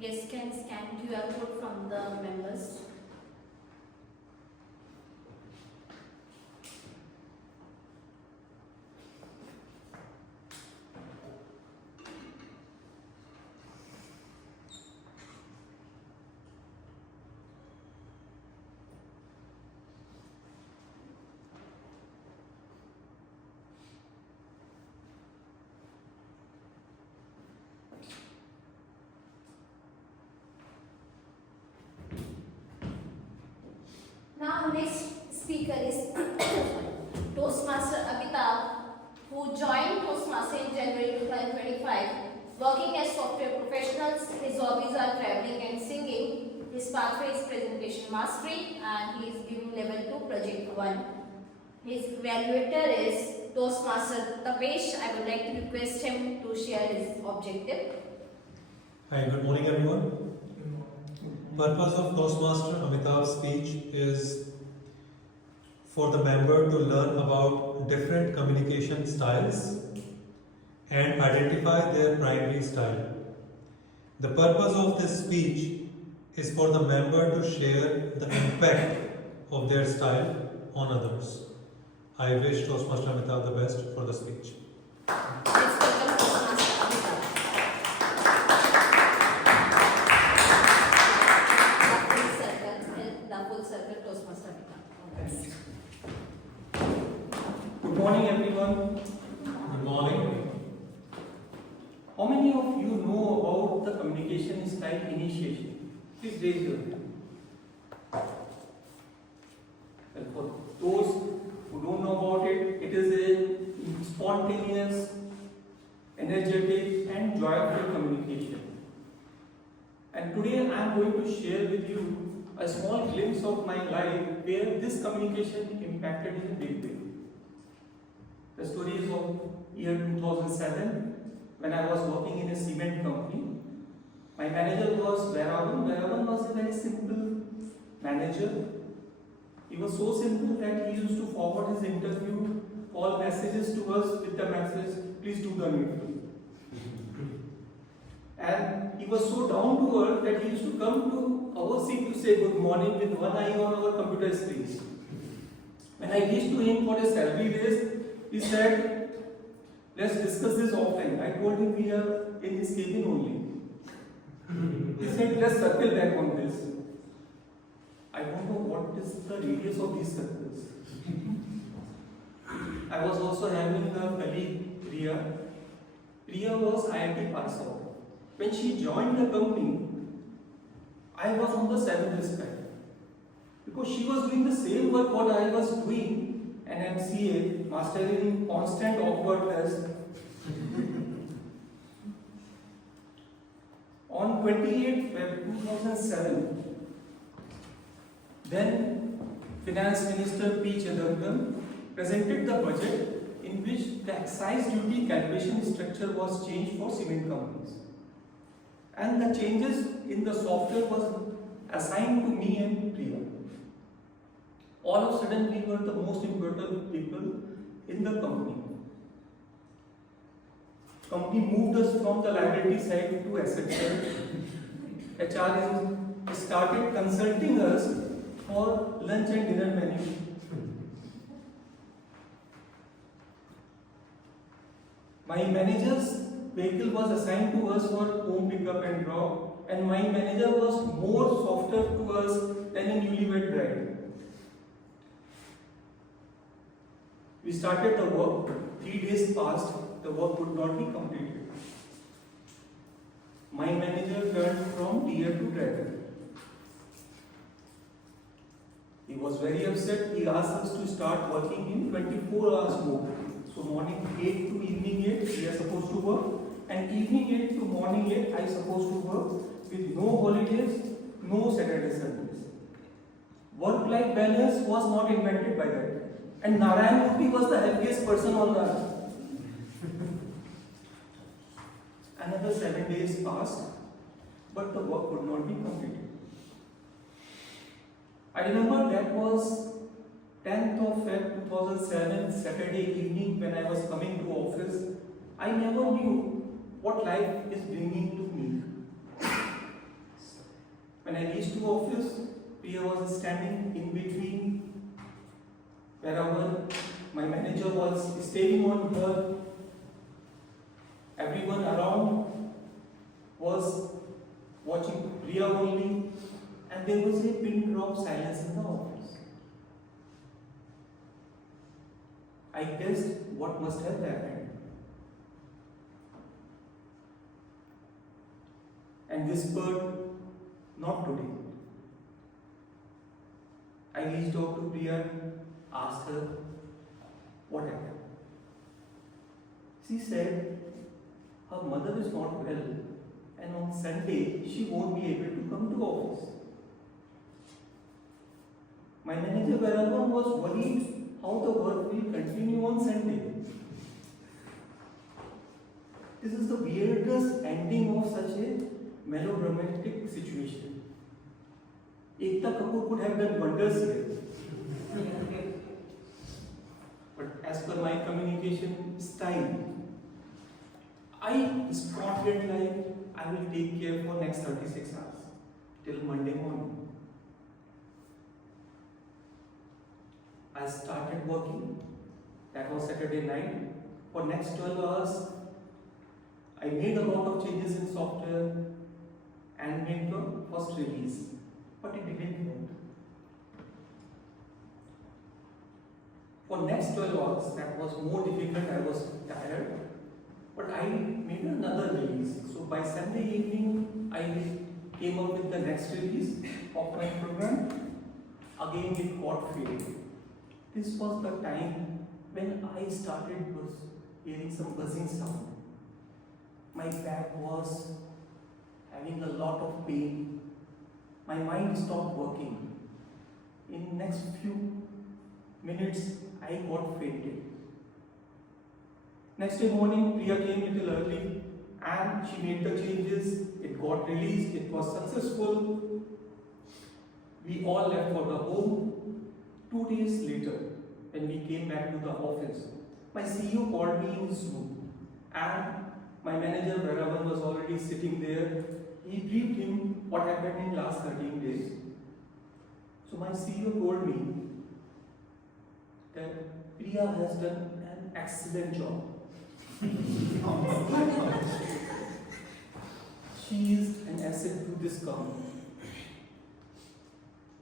Guests can scan QR code from the members. Now next speaker is Toastmaster Amitabh, who joined Toastmaster in January 2025. Working as software professionals, his hobbies are traveling and singing. His pathway is presentation mastery, and he is giving level 2 project 1. His evaluator is Toastmaster Tapesh. I would like to request him to share his objective. Hi, good morning everyone. Purpose of Toastmaster Amitabh's speech is for the member to learn about different communication styles and identify their primary style. The purpose of this speech is for the member to share the impact of their style on others. I wish Toastmaster Amitabh the best for the speech. Let's welcome Toastmaster Amitabh. The full circle Toastmaster Amitabh. Good morning, everyone. Good morning. How many of you know about the communication style initiation? Please raise your hand. And for those who don't know about it, it is a spontaneous, energetic, and joyful communication. And today I am going to share with you a small glimpse of my life where this communication impacted in a big way. The story is of year 2007 when I was working in a cement company. My manager was Varavan. Varavan was a very simple manager. He was so simple that he used to forward his interview call messages to us with the message, please do the needful. And he was so down to earth that he used to come to our seat to say good morning with one eye on our computer screen. When I reached to him for a salary raise, he said, let's discuss this offline. I told him we are in his cabin only. He said, let's circle back on this. I don't know what is the radius of these circles. I was also having a colleague, Priya. Priya was IIT pass out. When she joined the company, I was on the 7th respect. Because she was doing the same work what I was doing, an MCA, master in constant awkwardness. On 28th Feb 2007, then Finance Minister P. Chidambaram presented the budget in which the excise duty calculation structure was changed for cement companies. And the changes in the software was assigned to me and Priya. All of a sudden we were the most important people in the company. Company moved us from the liability side to asset side. HR started consulting us for lunch and dinner menu. My manager's vehicle was assigned to us for home pickup and drop, and my manager was more softer to us than a newlywed bride. We started the work, 3 days passed, the work could not be completed. My manager turned from deer to dragon. He was very upset. He asked us to start working in 24 hours more. So morning 8 to evening 8 we are supposed to work, and evening 8 to morning 8 I am supposed to work with no holidays, no Saturday Sundays. Work-life balance was not invented by that. And Narayan Murthy was the happiest person on earth. Another 7 days passed, but the work could not be completed. I remember that was 10th of Feb 2007, Saturday evening when I was coming to office. I never knew what life is bringing to me. When I reached to office, Priya was standing in between wherever my manager was staying on her. Everyone around was watching Priya only, and there was a pin drop silence in the office. I guessed what must have happened. And whispered, not today. I reached out to Priya, asked her what happened. She said her mother is not well, and on Sunday she won't be able to come to office. My manager Varavan was worried how the work will continue on Sunday. This is the weirdest ending of such a melodramatic situation. Ekta Kapoor could have done wonders here. But as per my communication style, I responded like I will take care for next 36 hours till Monday morning. I started working. That was Saturday night. For next 12 hours, I made a lot of changes in software and made the first release. But it didn't work. For next 12 hours, that was more difficult. I was tired. But I made another release. So by Sunday evening, I came up with the next release of my program. Again, it got failed. This was the time when I started hearing some buzzing sound. My back was having a lot of pain. My mind stopped working. In next few minutes, I got fainted. Next day morning, Priya came a little early and she made the changes. It got released. It was successful. We all left for the home. 2 days later, when we came back to the office, my CEO called me in Zoom, and my manager Varavan was already sitting there. He briefed him what happened in last 13 days. So my CEO told me that Priya has done an excellent job. She is an asset to this company.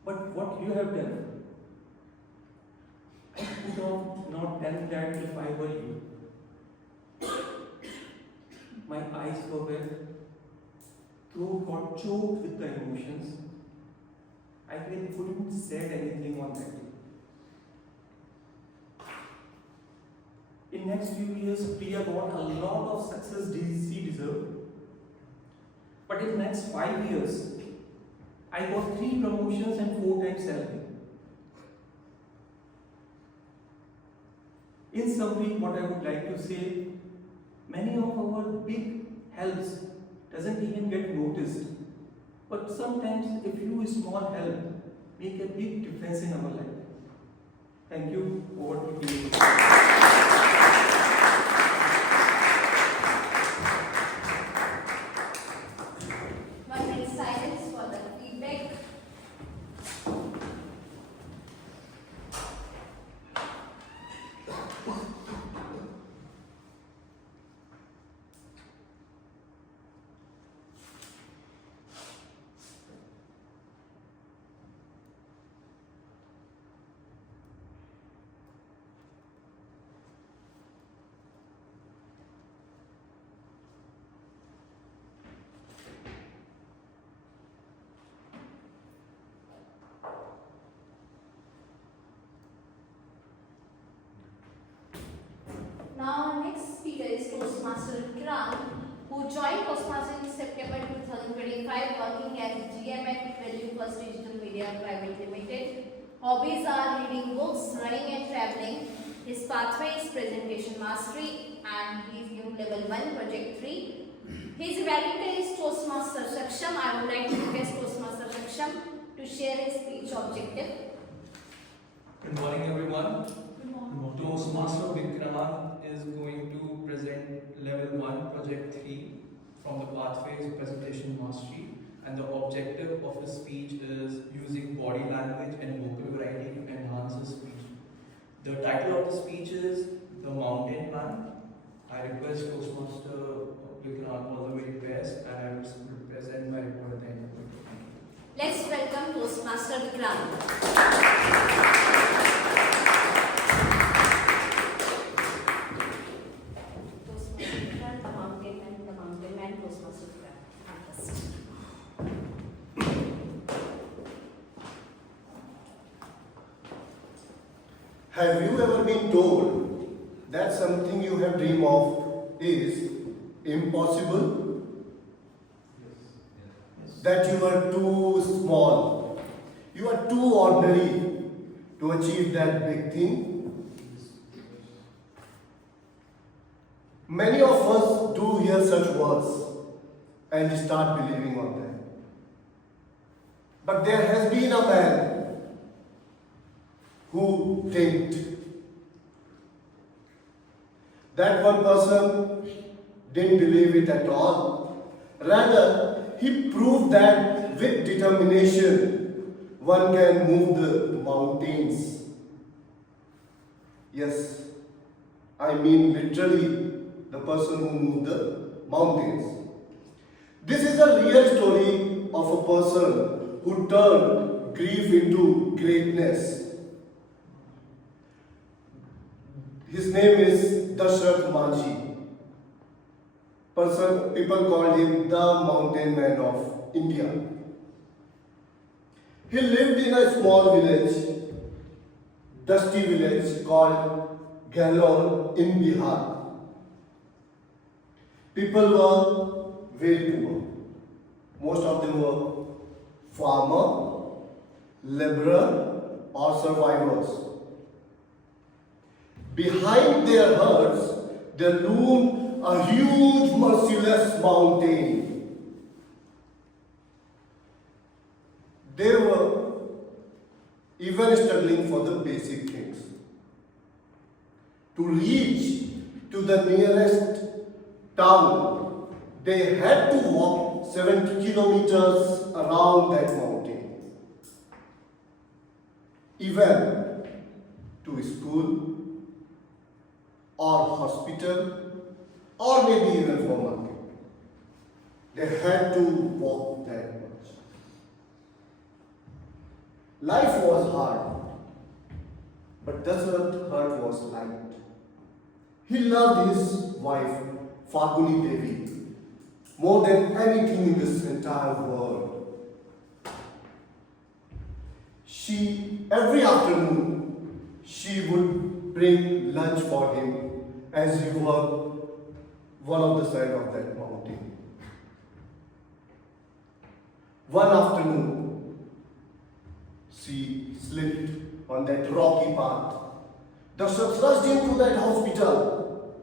But what you have done, I could have not done that if I were you. My eyes were wet, throat got choked with the emotions. I couldn't say anything on that day. In next few years, Priya got a lot of success she deserved. But in next 5 years, I got 3 promotions and 4 times salary. In summary, what I would like to say, many of our big helps doesn't even get noticed. But sometimes a few small help make a big difference in our life. Thank you. Over to you. Now, our next speaker is Toastmaster Vikrant, who joined Toastmasters in September 2025, working as GM at Value First Digital Media Private Limited. Hobbies are reading books, running and traveling. His pathway is presentation mastery, and he is given level 1, project 3. His evaluator is Toastmaster Saksham. I would like to request Toastmaster Saksham to share his speech objective. Good morning, everyone. Toastmaster Vikrant is going to present level 1 project 3 from the pathways presentation mastery, and the objective of his speech is using body language and vocal variety to enhance his speech. The title of the speech is The Mountain Man. I request Toastmaster Vikrant all the very best, and I will present my report at the end of it. Let's welcome Toastmaster Vikrant. Have you ever been told that something you have dreamed of is impossible? That you are too small, you are too ordinary to achieve that big thing? Many of us do hear such words and start believing on them. But there has been a man who didn't. That one person didn't believe it at all. Rather, he proved that with determination, one can move the mountains. Yes, I mean literally the person who moved the mountains. This is a real story of a person who turned grief into greatness. His name is Dashrath Manji. People called him the Mountain Man of India. He lived in a small village, dusty village called Galon in Bihar. People were very poor. Most of them were farmer, laborer or survivors. Behind their huts, there loomed a huge, merciless mountain. They were even struggling for the basic things. to reach to the nearest town, they had to walk 70 kilometers around that mountain. Even to school or hospital or maybe even for market. They had to walk that much. Life was hard, but Dasarath heart was light. He loved his wife, Faguni Devi, more than anything in this entire world. Every afternoon, she would bring lunch for him as he walked one of the side of that mountain. One afternoon, she slipped on that rocky path. Dasarath rushed into that hospital,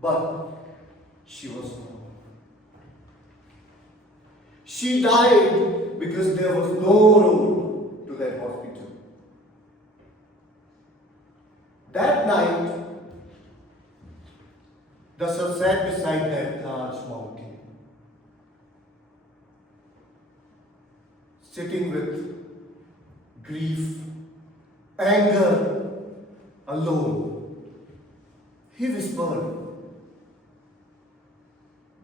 but she was gone. She died because there was no road to that hospital. That night, Dasarath sat beside that large mountain, sitting with grief, anger, alone. He whispered,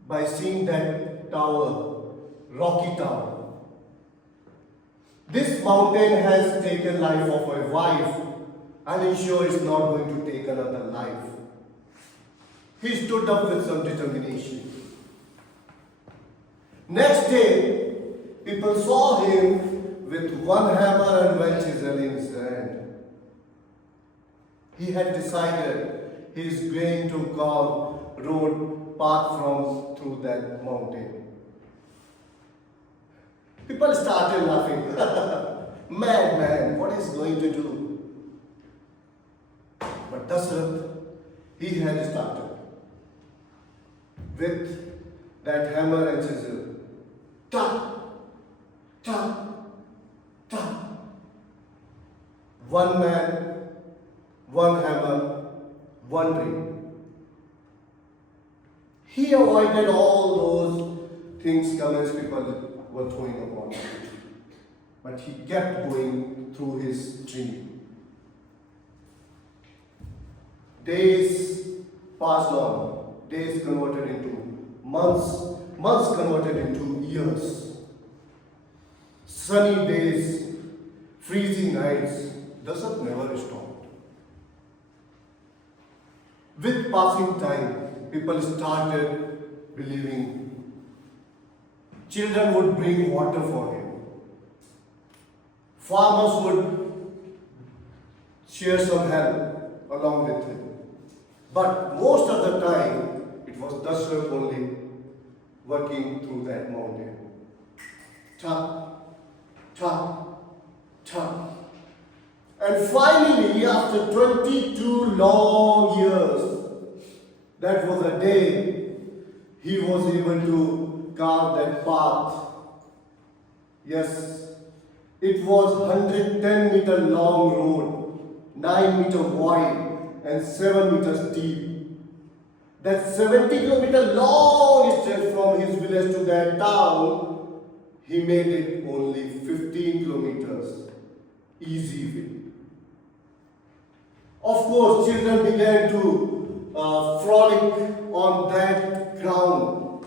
by seeing that tower, rocky tower, this mountain has taken life of my wife, and I'm sure it's not going to take another life. He stood up with some determination. Next day, people saw him with one hammer and one chisel in his hand. He had decided he is going to carve road path from through that mountain. People started laughing. Madman, what is going to do? But Dasarath, he had started with that hammer and chisel. Ta, ta, ta. One man, one hammer, one ring. He avoided all those things comments people were throwing upon him. But he kept going through his dream. Days passed on, days converted into months, months converted into years. Sunny days, freezing nights, Dasarath never stopped. With passing time, people started believing. Children would bring water for him. Farmers would share some help along with him. But most of the time, it was Dasarath only working through that mountain. Chop, chop, chop. And finally, after 22 long years, that was a day he was able to carve that path. Yes, it was 110-meter long road, 9 meter wide and 7 meters deep. That 70 kilometer long distance from his village to that town, he made it only 15 kilometers, easy way. Of course, children began to frolic on that ground.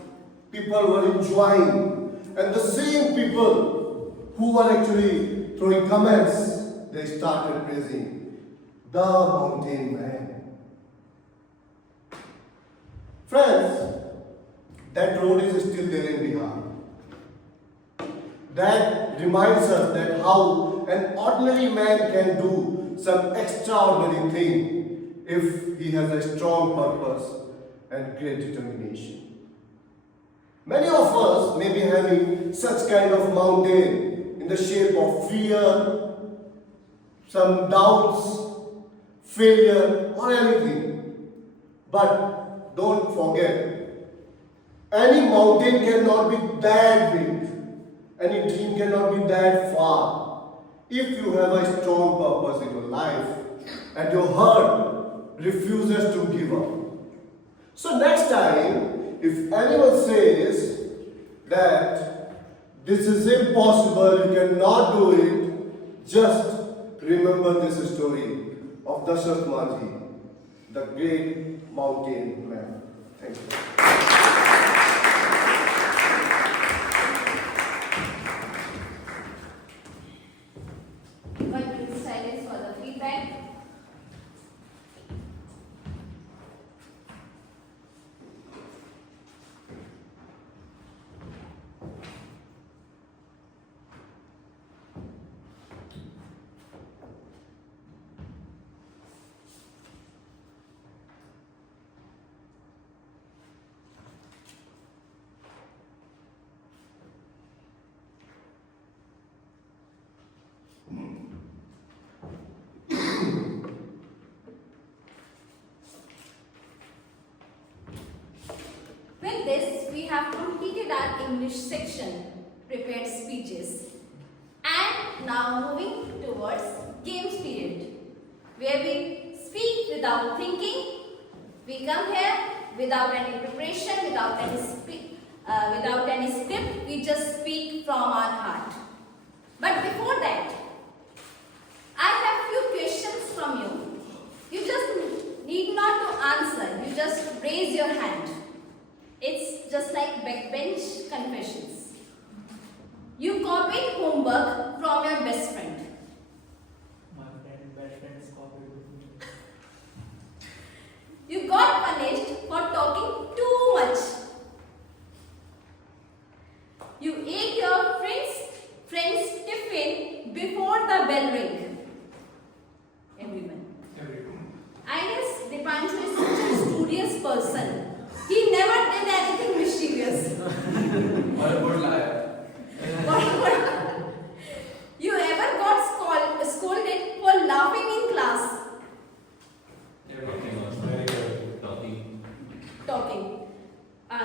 People were enjoying, and the same people who were actually throwing comments, they started praising the mountain man. Friends, that road is still there in Bihar. That reminds us that how an ordinary man can do some extraordinary thing if he has a strong purpose and great determination. Many of us may be having such kind of mountain in the shape of fear, some doubts, failure or anything. But don't forget, any mountain cannot be that big, any dream cannot be that far. If you have a strong purpose in your life, and your heart refuses to give up. So next time, if anyone says that this is impossible, you cannot do it, just remember this story of Dasharat Manji, the great mountain man. Thank you. One minute silence for the feedback. With this, we have completed our English section, prepared speeches, and now moving towards games period, where we speak without thinking. We come here without any preparation, without any script. We just speak from our heart. But before that, I have few questions from you. You just need not to answer. You just raise your hand. It's just like backbench confessions. You copied homework from your best friend. My best friend's copied. You got punished for talking too much. You ate your friend's tiffin before the bell rang. Everyone. I guess Dipanshu is such a studious person. He never did anything mischievous. Or a good liar. You ever got scolded for laughing in class? Talking was very good. Talking.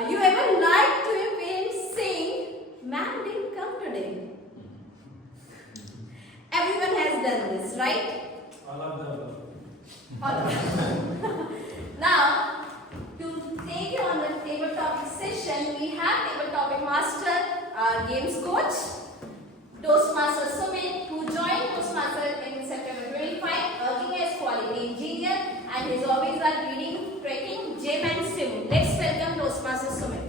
You ever lied to your parents saying, "Ma'am didn't come today"? Everyone has done this, right? All of them. All of them. Now, to take you on the table topic session, we have table topic master, our games coach, Toastmasters Sumit, who joined Toastmasters in September 25, working as quality engineer, and his hobbies are reading, trekking, gym and swimming. Let's welcome Toastmasters Sumit.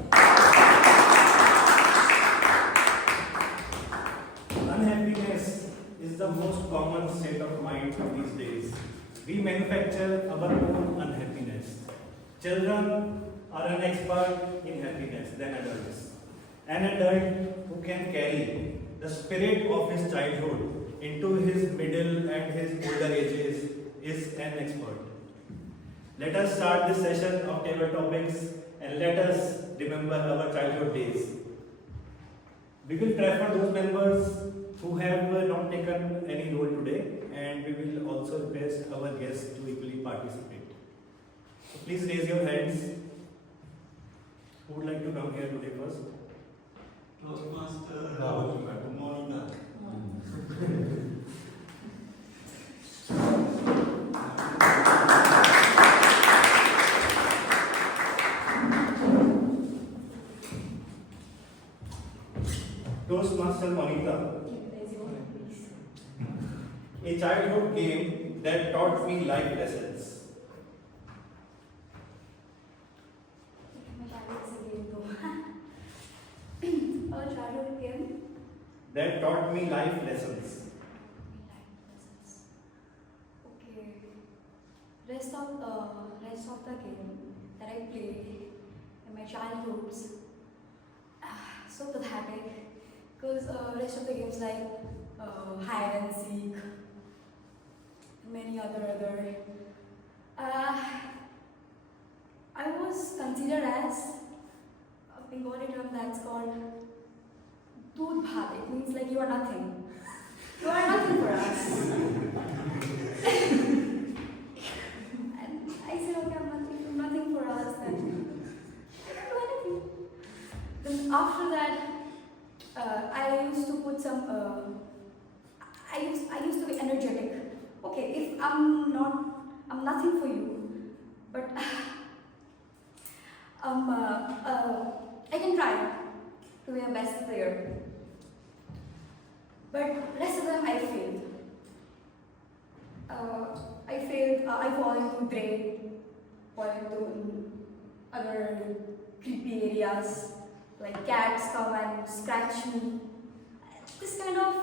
Unhappiness is the most common state of mind these days. We manufacture our own unhappiness. Children are an expert in happiness than adults. An adult who can carry the spirit of his childhood into his middle and his older ages is an expert. Let us start this session of table topics and let us remember our childhood days. We will prefer those members who have not taken any role today, and we will also request our guests to equally participate. So please raise your hands. Who would like to come here today first? Toastmaster Rahul. Good morning. Toastmaster Monita. A childhood game that taught me life lessons. A childhood game That taught me life lessons. Okay. Rest of the game that I played in my childhoods, so pathetic. Because rest of the games like hide and seek, many other. I was considered as a Bengali term that's called Doodh Bhat. It means like you are nothing. You are nothing for us. And I said, okay, I'm nothing for us. Then I don't do anything. Then after that, I used to put some. I used to be energetic. Okay, if I'm not I'm nothing for you, but I can try to be a best player. But rest of them I failed. I fall into drain, fall into other creepy areas, like cats come and scratch me. This kind of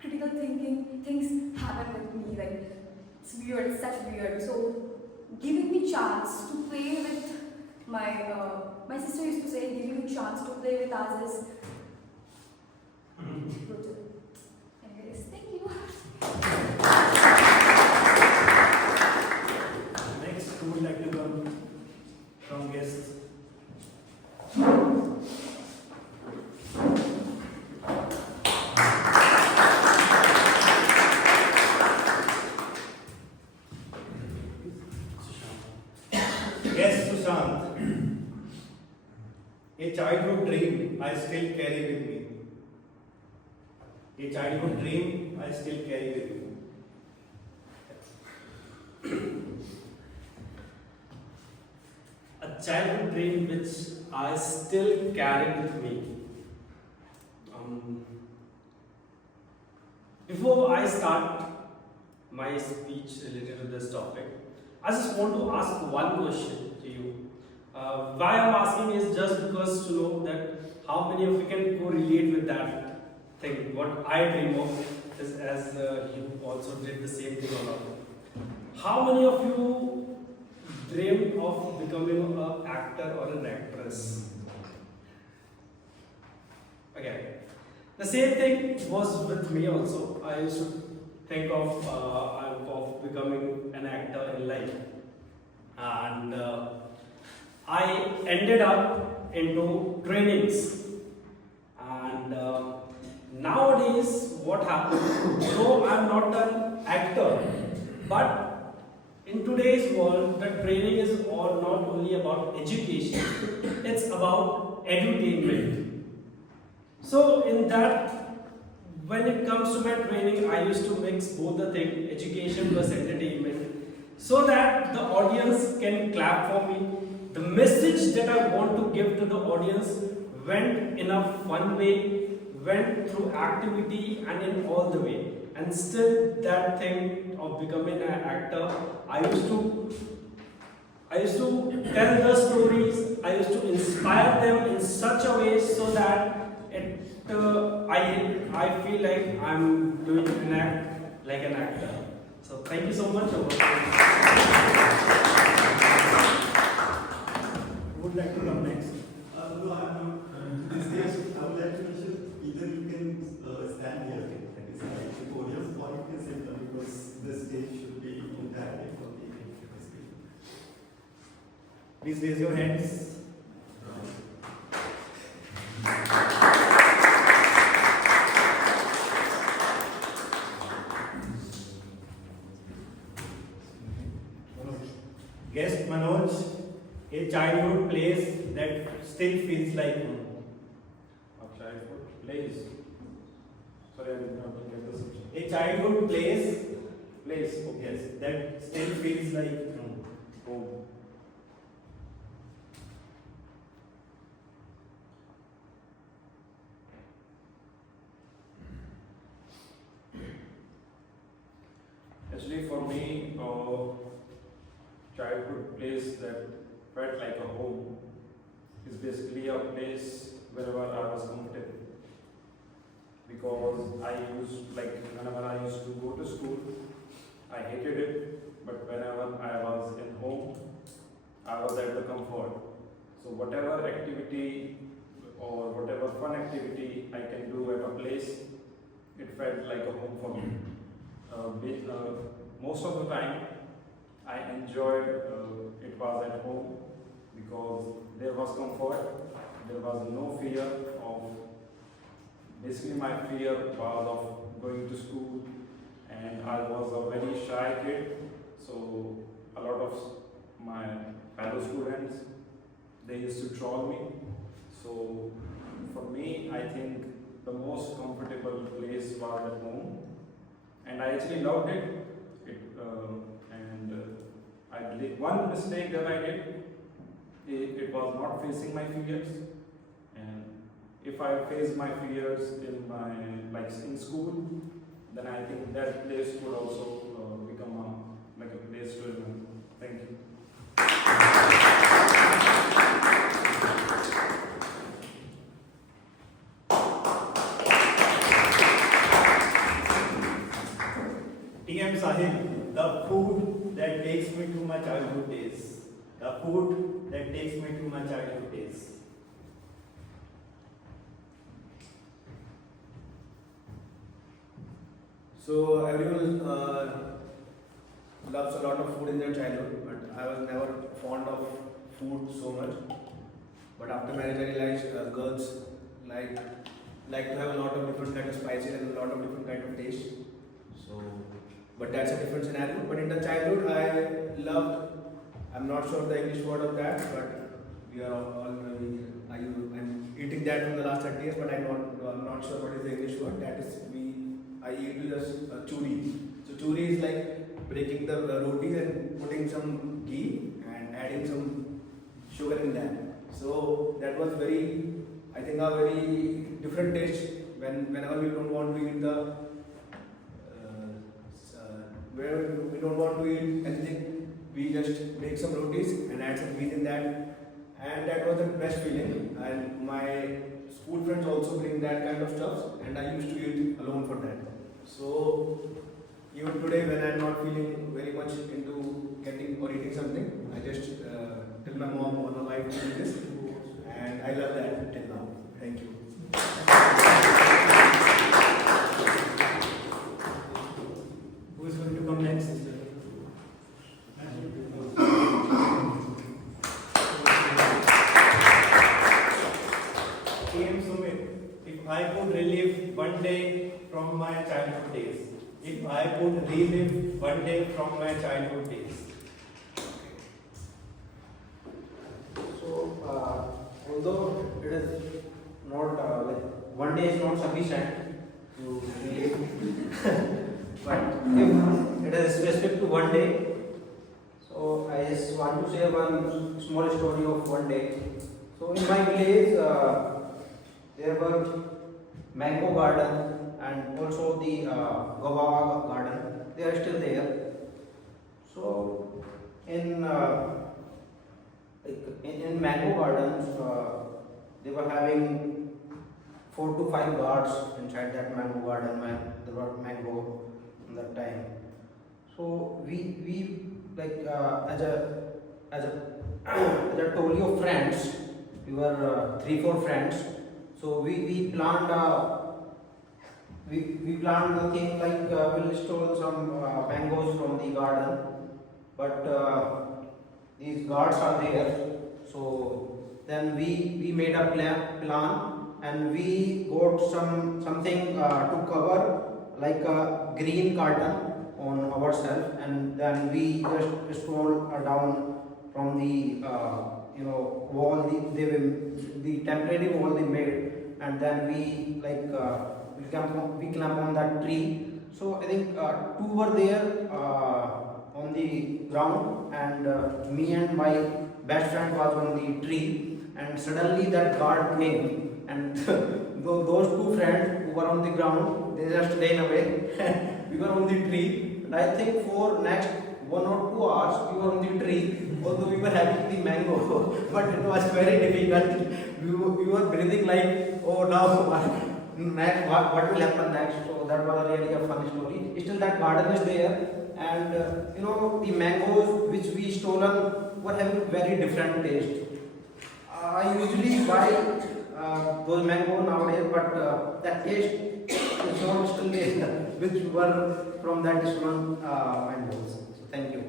critical thinking things happen with me, like it's weird, it's such weird. So giving me chance to play with my sister used to say, giving you chance to play with us is good. Anyways, thank you. Next, who would like to come from guests? Yes, Sushant. A childhood dream I still carry with me. A childhood dream I still carry with me. A childhood dream which I still carry with me. Before I start my speech related to this topic, I just want to ask one question to you. Why I'm asking is just because to know that how many of you can correlate with that thing. What I dream of is as you also did the same thing or not. How many of you dream of becoming an actor or an actress? Okay. The same thing was with me also. I used to think of becoming an actor in life, and I ended up into trainings. And nowadays, what happened? Though I'm not an actor, but in today's world, the training is all not only about education; it's about edutainment. So in that, when it comes to my training, I used to mix both the thing, education plus entertainment, so that the audience can clap for me. The message that I want to give to the audience went in a fun way, went through activity and in all the way. And still that thing of becoming an actor, I used to tell the stories, I used to inspire them in such a way so that I feel like I'm doing an act like an actor. So thank you so much. Who would like to come next? No, I'm not. This stage, I would like to mention either you can stand here at this side, the podium, or you can sit down because the stage should be entirely for the speaker. Please raise your hands. Guest Manoj, a childhood place that still feels like home. A childhood place. Sorry, I did not get the subject. A childhood place, yes, that still feels like home. Actually, for me, childhood place that felt like a home is basically a place wherever I was comfortable. Because whenever I used to go to school, I hated it, but whenever I was in home, I was at the comfort. So whatever activity or whatever fun activity I can do at a place, it felt like a home for me. Most of the time, I enjoyed it was at home because there was comfort, there was no fear of, basically my fear was of going to school, and I was a very shy kid, so a lot of my fellow students, they used to troll me. So for me, I think the most comfortable place was at home, and I actually loved it. one mistake that I did, it was not facing my fears. And if I face my fears in my in school, then I think that place would also become a place to remember. Thank you. TM Sahil, the food that takes me to my childhood days. The food that takes me to my childhood days. So everyone loves a lot of food in their childhood, but I was never fond of food so much. But after marriage, I realized girls like to have a lot of different kind of spices and a lot of different kind of taste. So, but that's a different scenario. But in the childhood, I loved. I'm not sure the English word of that, but we are all I'm eating that from the last 30 years, but I'm not sure what is the English word. That is I eat just churi. So churi is like breaking the roti and putting some ghee and adding some sugar in that. So that was I think a very different taste whenever we don't want to eat where we don't want to eat anything, we just make some rotis and add some ghee in that, and that was the best feeling. And my school friends also bring that kind of stuff, and I used to eat alone for that. So even today, when I'm not feeling very much into getting or eating something, I just tell my mom or my wife to do this, and I love that till now. Thank you. Who is going to come next? TM Sumit, if I could relive one day from my childhood days, if I could relive one day from my childhood days. So, although it is not one day is not sufficient to relive, but if it is specific to one day, so I just want to share one small story of one day. So in my village, there were mango garden and also the guava garden. They are still there. So in mango gardens, they were having 4 to 5 guards inside that mango garden. There were mango in that time. So we as a tolly of friends, we were 3-4 friends. So we planned the thing like we'll steal some mangoes from the garden, but these guards are there. So then we made a plan and we got something to cover like a green curtain on ourselves, and then we just stroll down from the wall, the temporary wall they made, and then we climb on that tree. So I think 2 were there on the ground, and me and my best friend was on the tree, and suddenly that guard came, and those 2 friends who were on the ground, they just ran away. We were on the tree, and I think for next 1 or 2 hours we were on the tree, although we were having the mango, but it was very difficult. We were breathing like, oh now next what will happen next. So that was really a funny story. Still that garden is there, and the mangoes which we stolen were having very different taste. I usually buy those mangoes nowadays, but that taste is not still there, which were from that stolen mangoes. So thank you.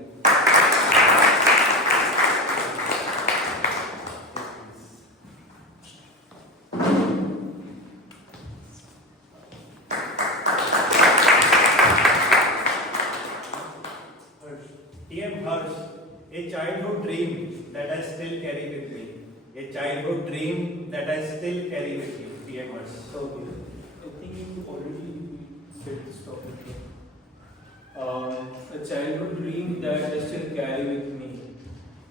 TM Harsh, a childhood dream that I still carry with me. A childhood dream that I still carry with me. TM Harsh. So good. I think you already said this topic. A childhood dream that I still carry with me.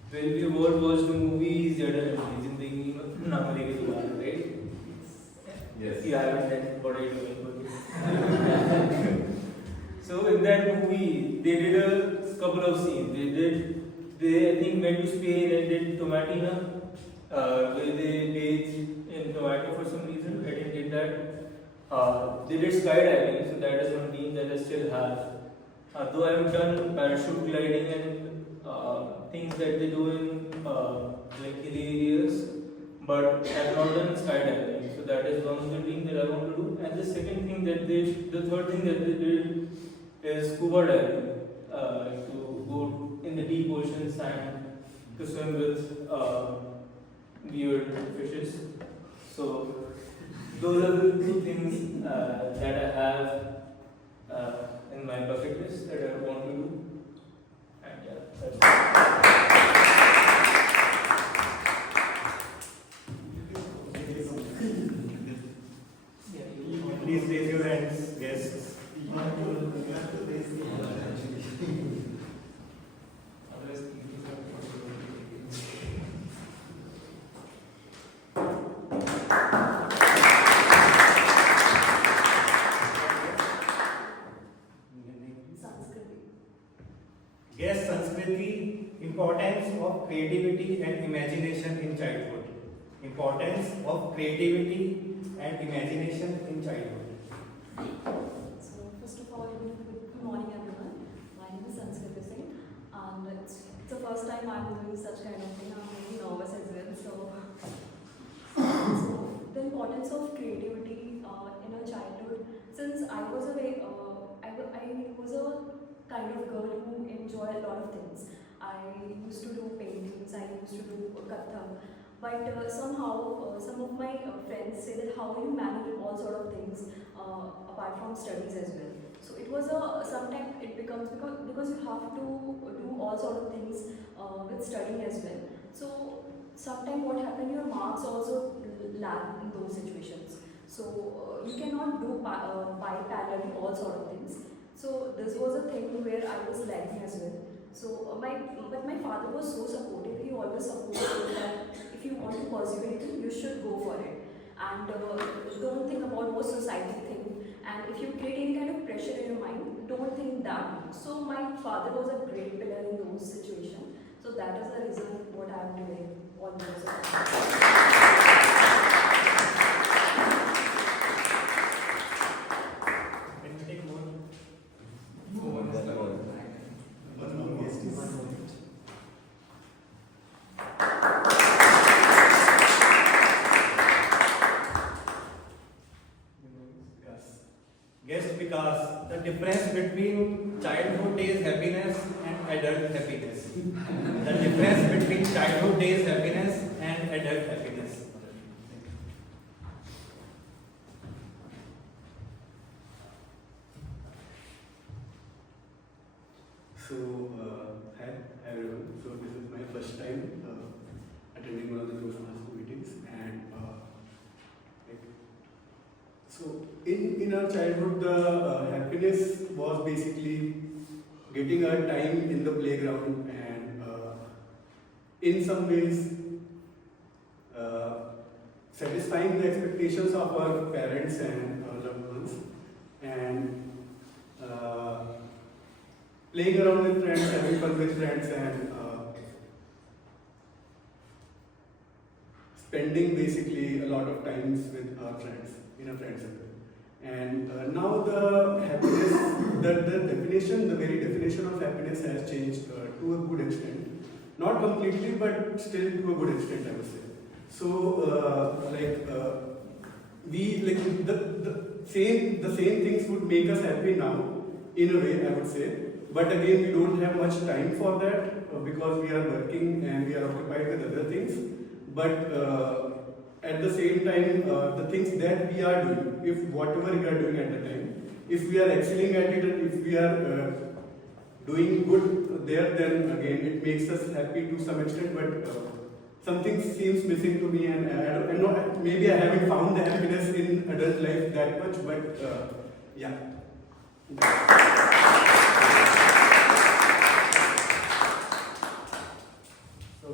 when we all watched the movie Zyada Zindagi Na Maregi Dobara, right? Yes. Yeah, I haven't done what I do. So in that movie, they did a couple of scenes. They I think went to Spain and did Tomatina, where they bathed in tomato for some reason. I didn't get that. They did skydiving, so that is one team that I still have. Though I have done parachute gliding and things that they do in like hilly areas, but I have not done skydiving. So that is one of the things that I want to do. And the second thing that the third thing that they did is scuba diving, to go in the deep oceans and to swim with weird fishes. So those are the two things that I have in my bucket list that I want to do. And yeah, that's it. Please raise your hands, guests. Guest Sanskriti, importance of creativity and imagination in childhood. Importance of creativity and imagination in childhood. So first of all, good morning everyone. My name is Sanskriti Singh, and it's the first time I'm doing such kind of thing. I'm really nervous as well. So the importance of creativity in our childhood. Since I was a kind of girl who enjoyed a lot of things. I used to do paintings. I used to do kathak. But somehow, some of my friends say that how you manage all sort of things apart from studies as well. So it was sometimes it becomes because you have to do all sort of things with studying as well. So sometimes what happens, your marks also lag in those situations. So you cannot do by parallel all sort of things. So this was a thing where I was lagging as well. So but my father was so supportive. He always supported that if you want to pursue anything, you should go for it. And don't think about what society thinks. And if you create any kind of pressure in your mind, don't think that much. So my father was a great pillar in those situations. So that is the reason what I am doing all those. Because the difference between childhood days happiness and adult happiness. The difference between childhood days happiness and adult happiness. So, hi everyone. So this is my first time attending one of the Toastmasters meetings, and so in our childhood, the happiness was basically getting our time in the playground, and in some ways satisfying the expectations of our parents and our loved ones, and playing around with friends, having fun with friends, and spending basically a lot of times with our friends, in a friend circle. And now the happiness, the very definition of happiness has changed to a good extent. Not completely, but still to a good extent, I would say. So, the same things would make us happy now, in a way, I would say. But again, we don't have much time for that because we are working and we are occupied with other things. But at the same time, the things that we are doing, if whatever we are doing at the time, if we are excelling at it, and if we are doing good there, then again it makes us happy to some extent. But something seems missing to me, and I know maybe I haven't found the happiness in adult life that much. But yeah. So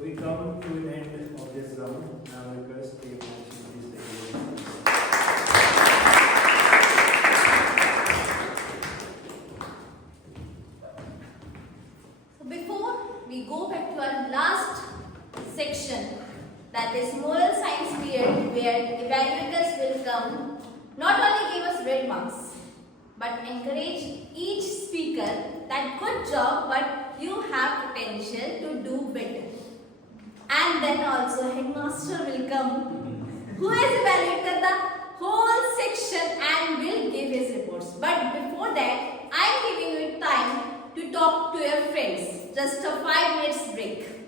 we go back to our last section, that is moral science period, where evaluators will come, not only give us red marks, but encourage each speaker that good job, but you have potential to do better. And then also headmaster will come, who has evaluated the whole section and will give his reports. But before that, I am giving you time to talk to your friends. Just a 5 minutes break.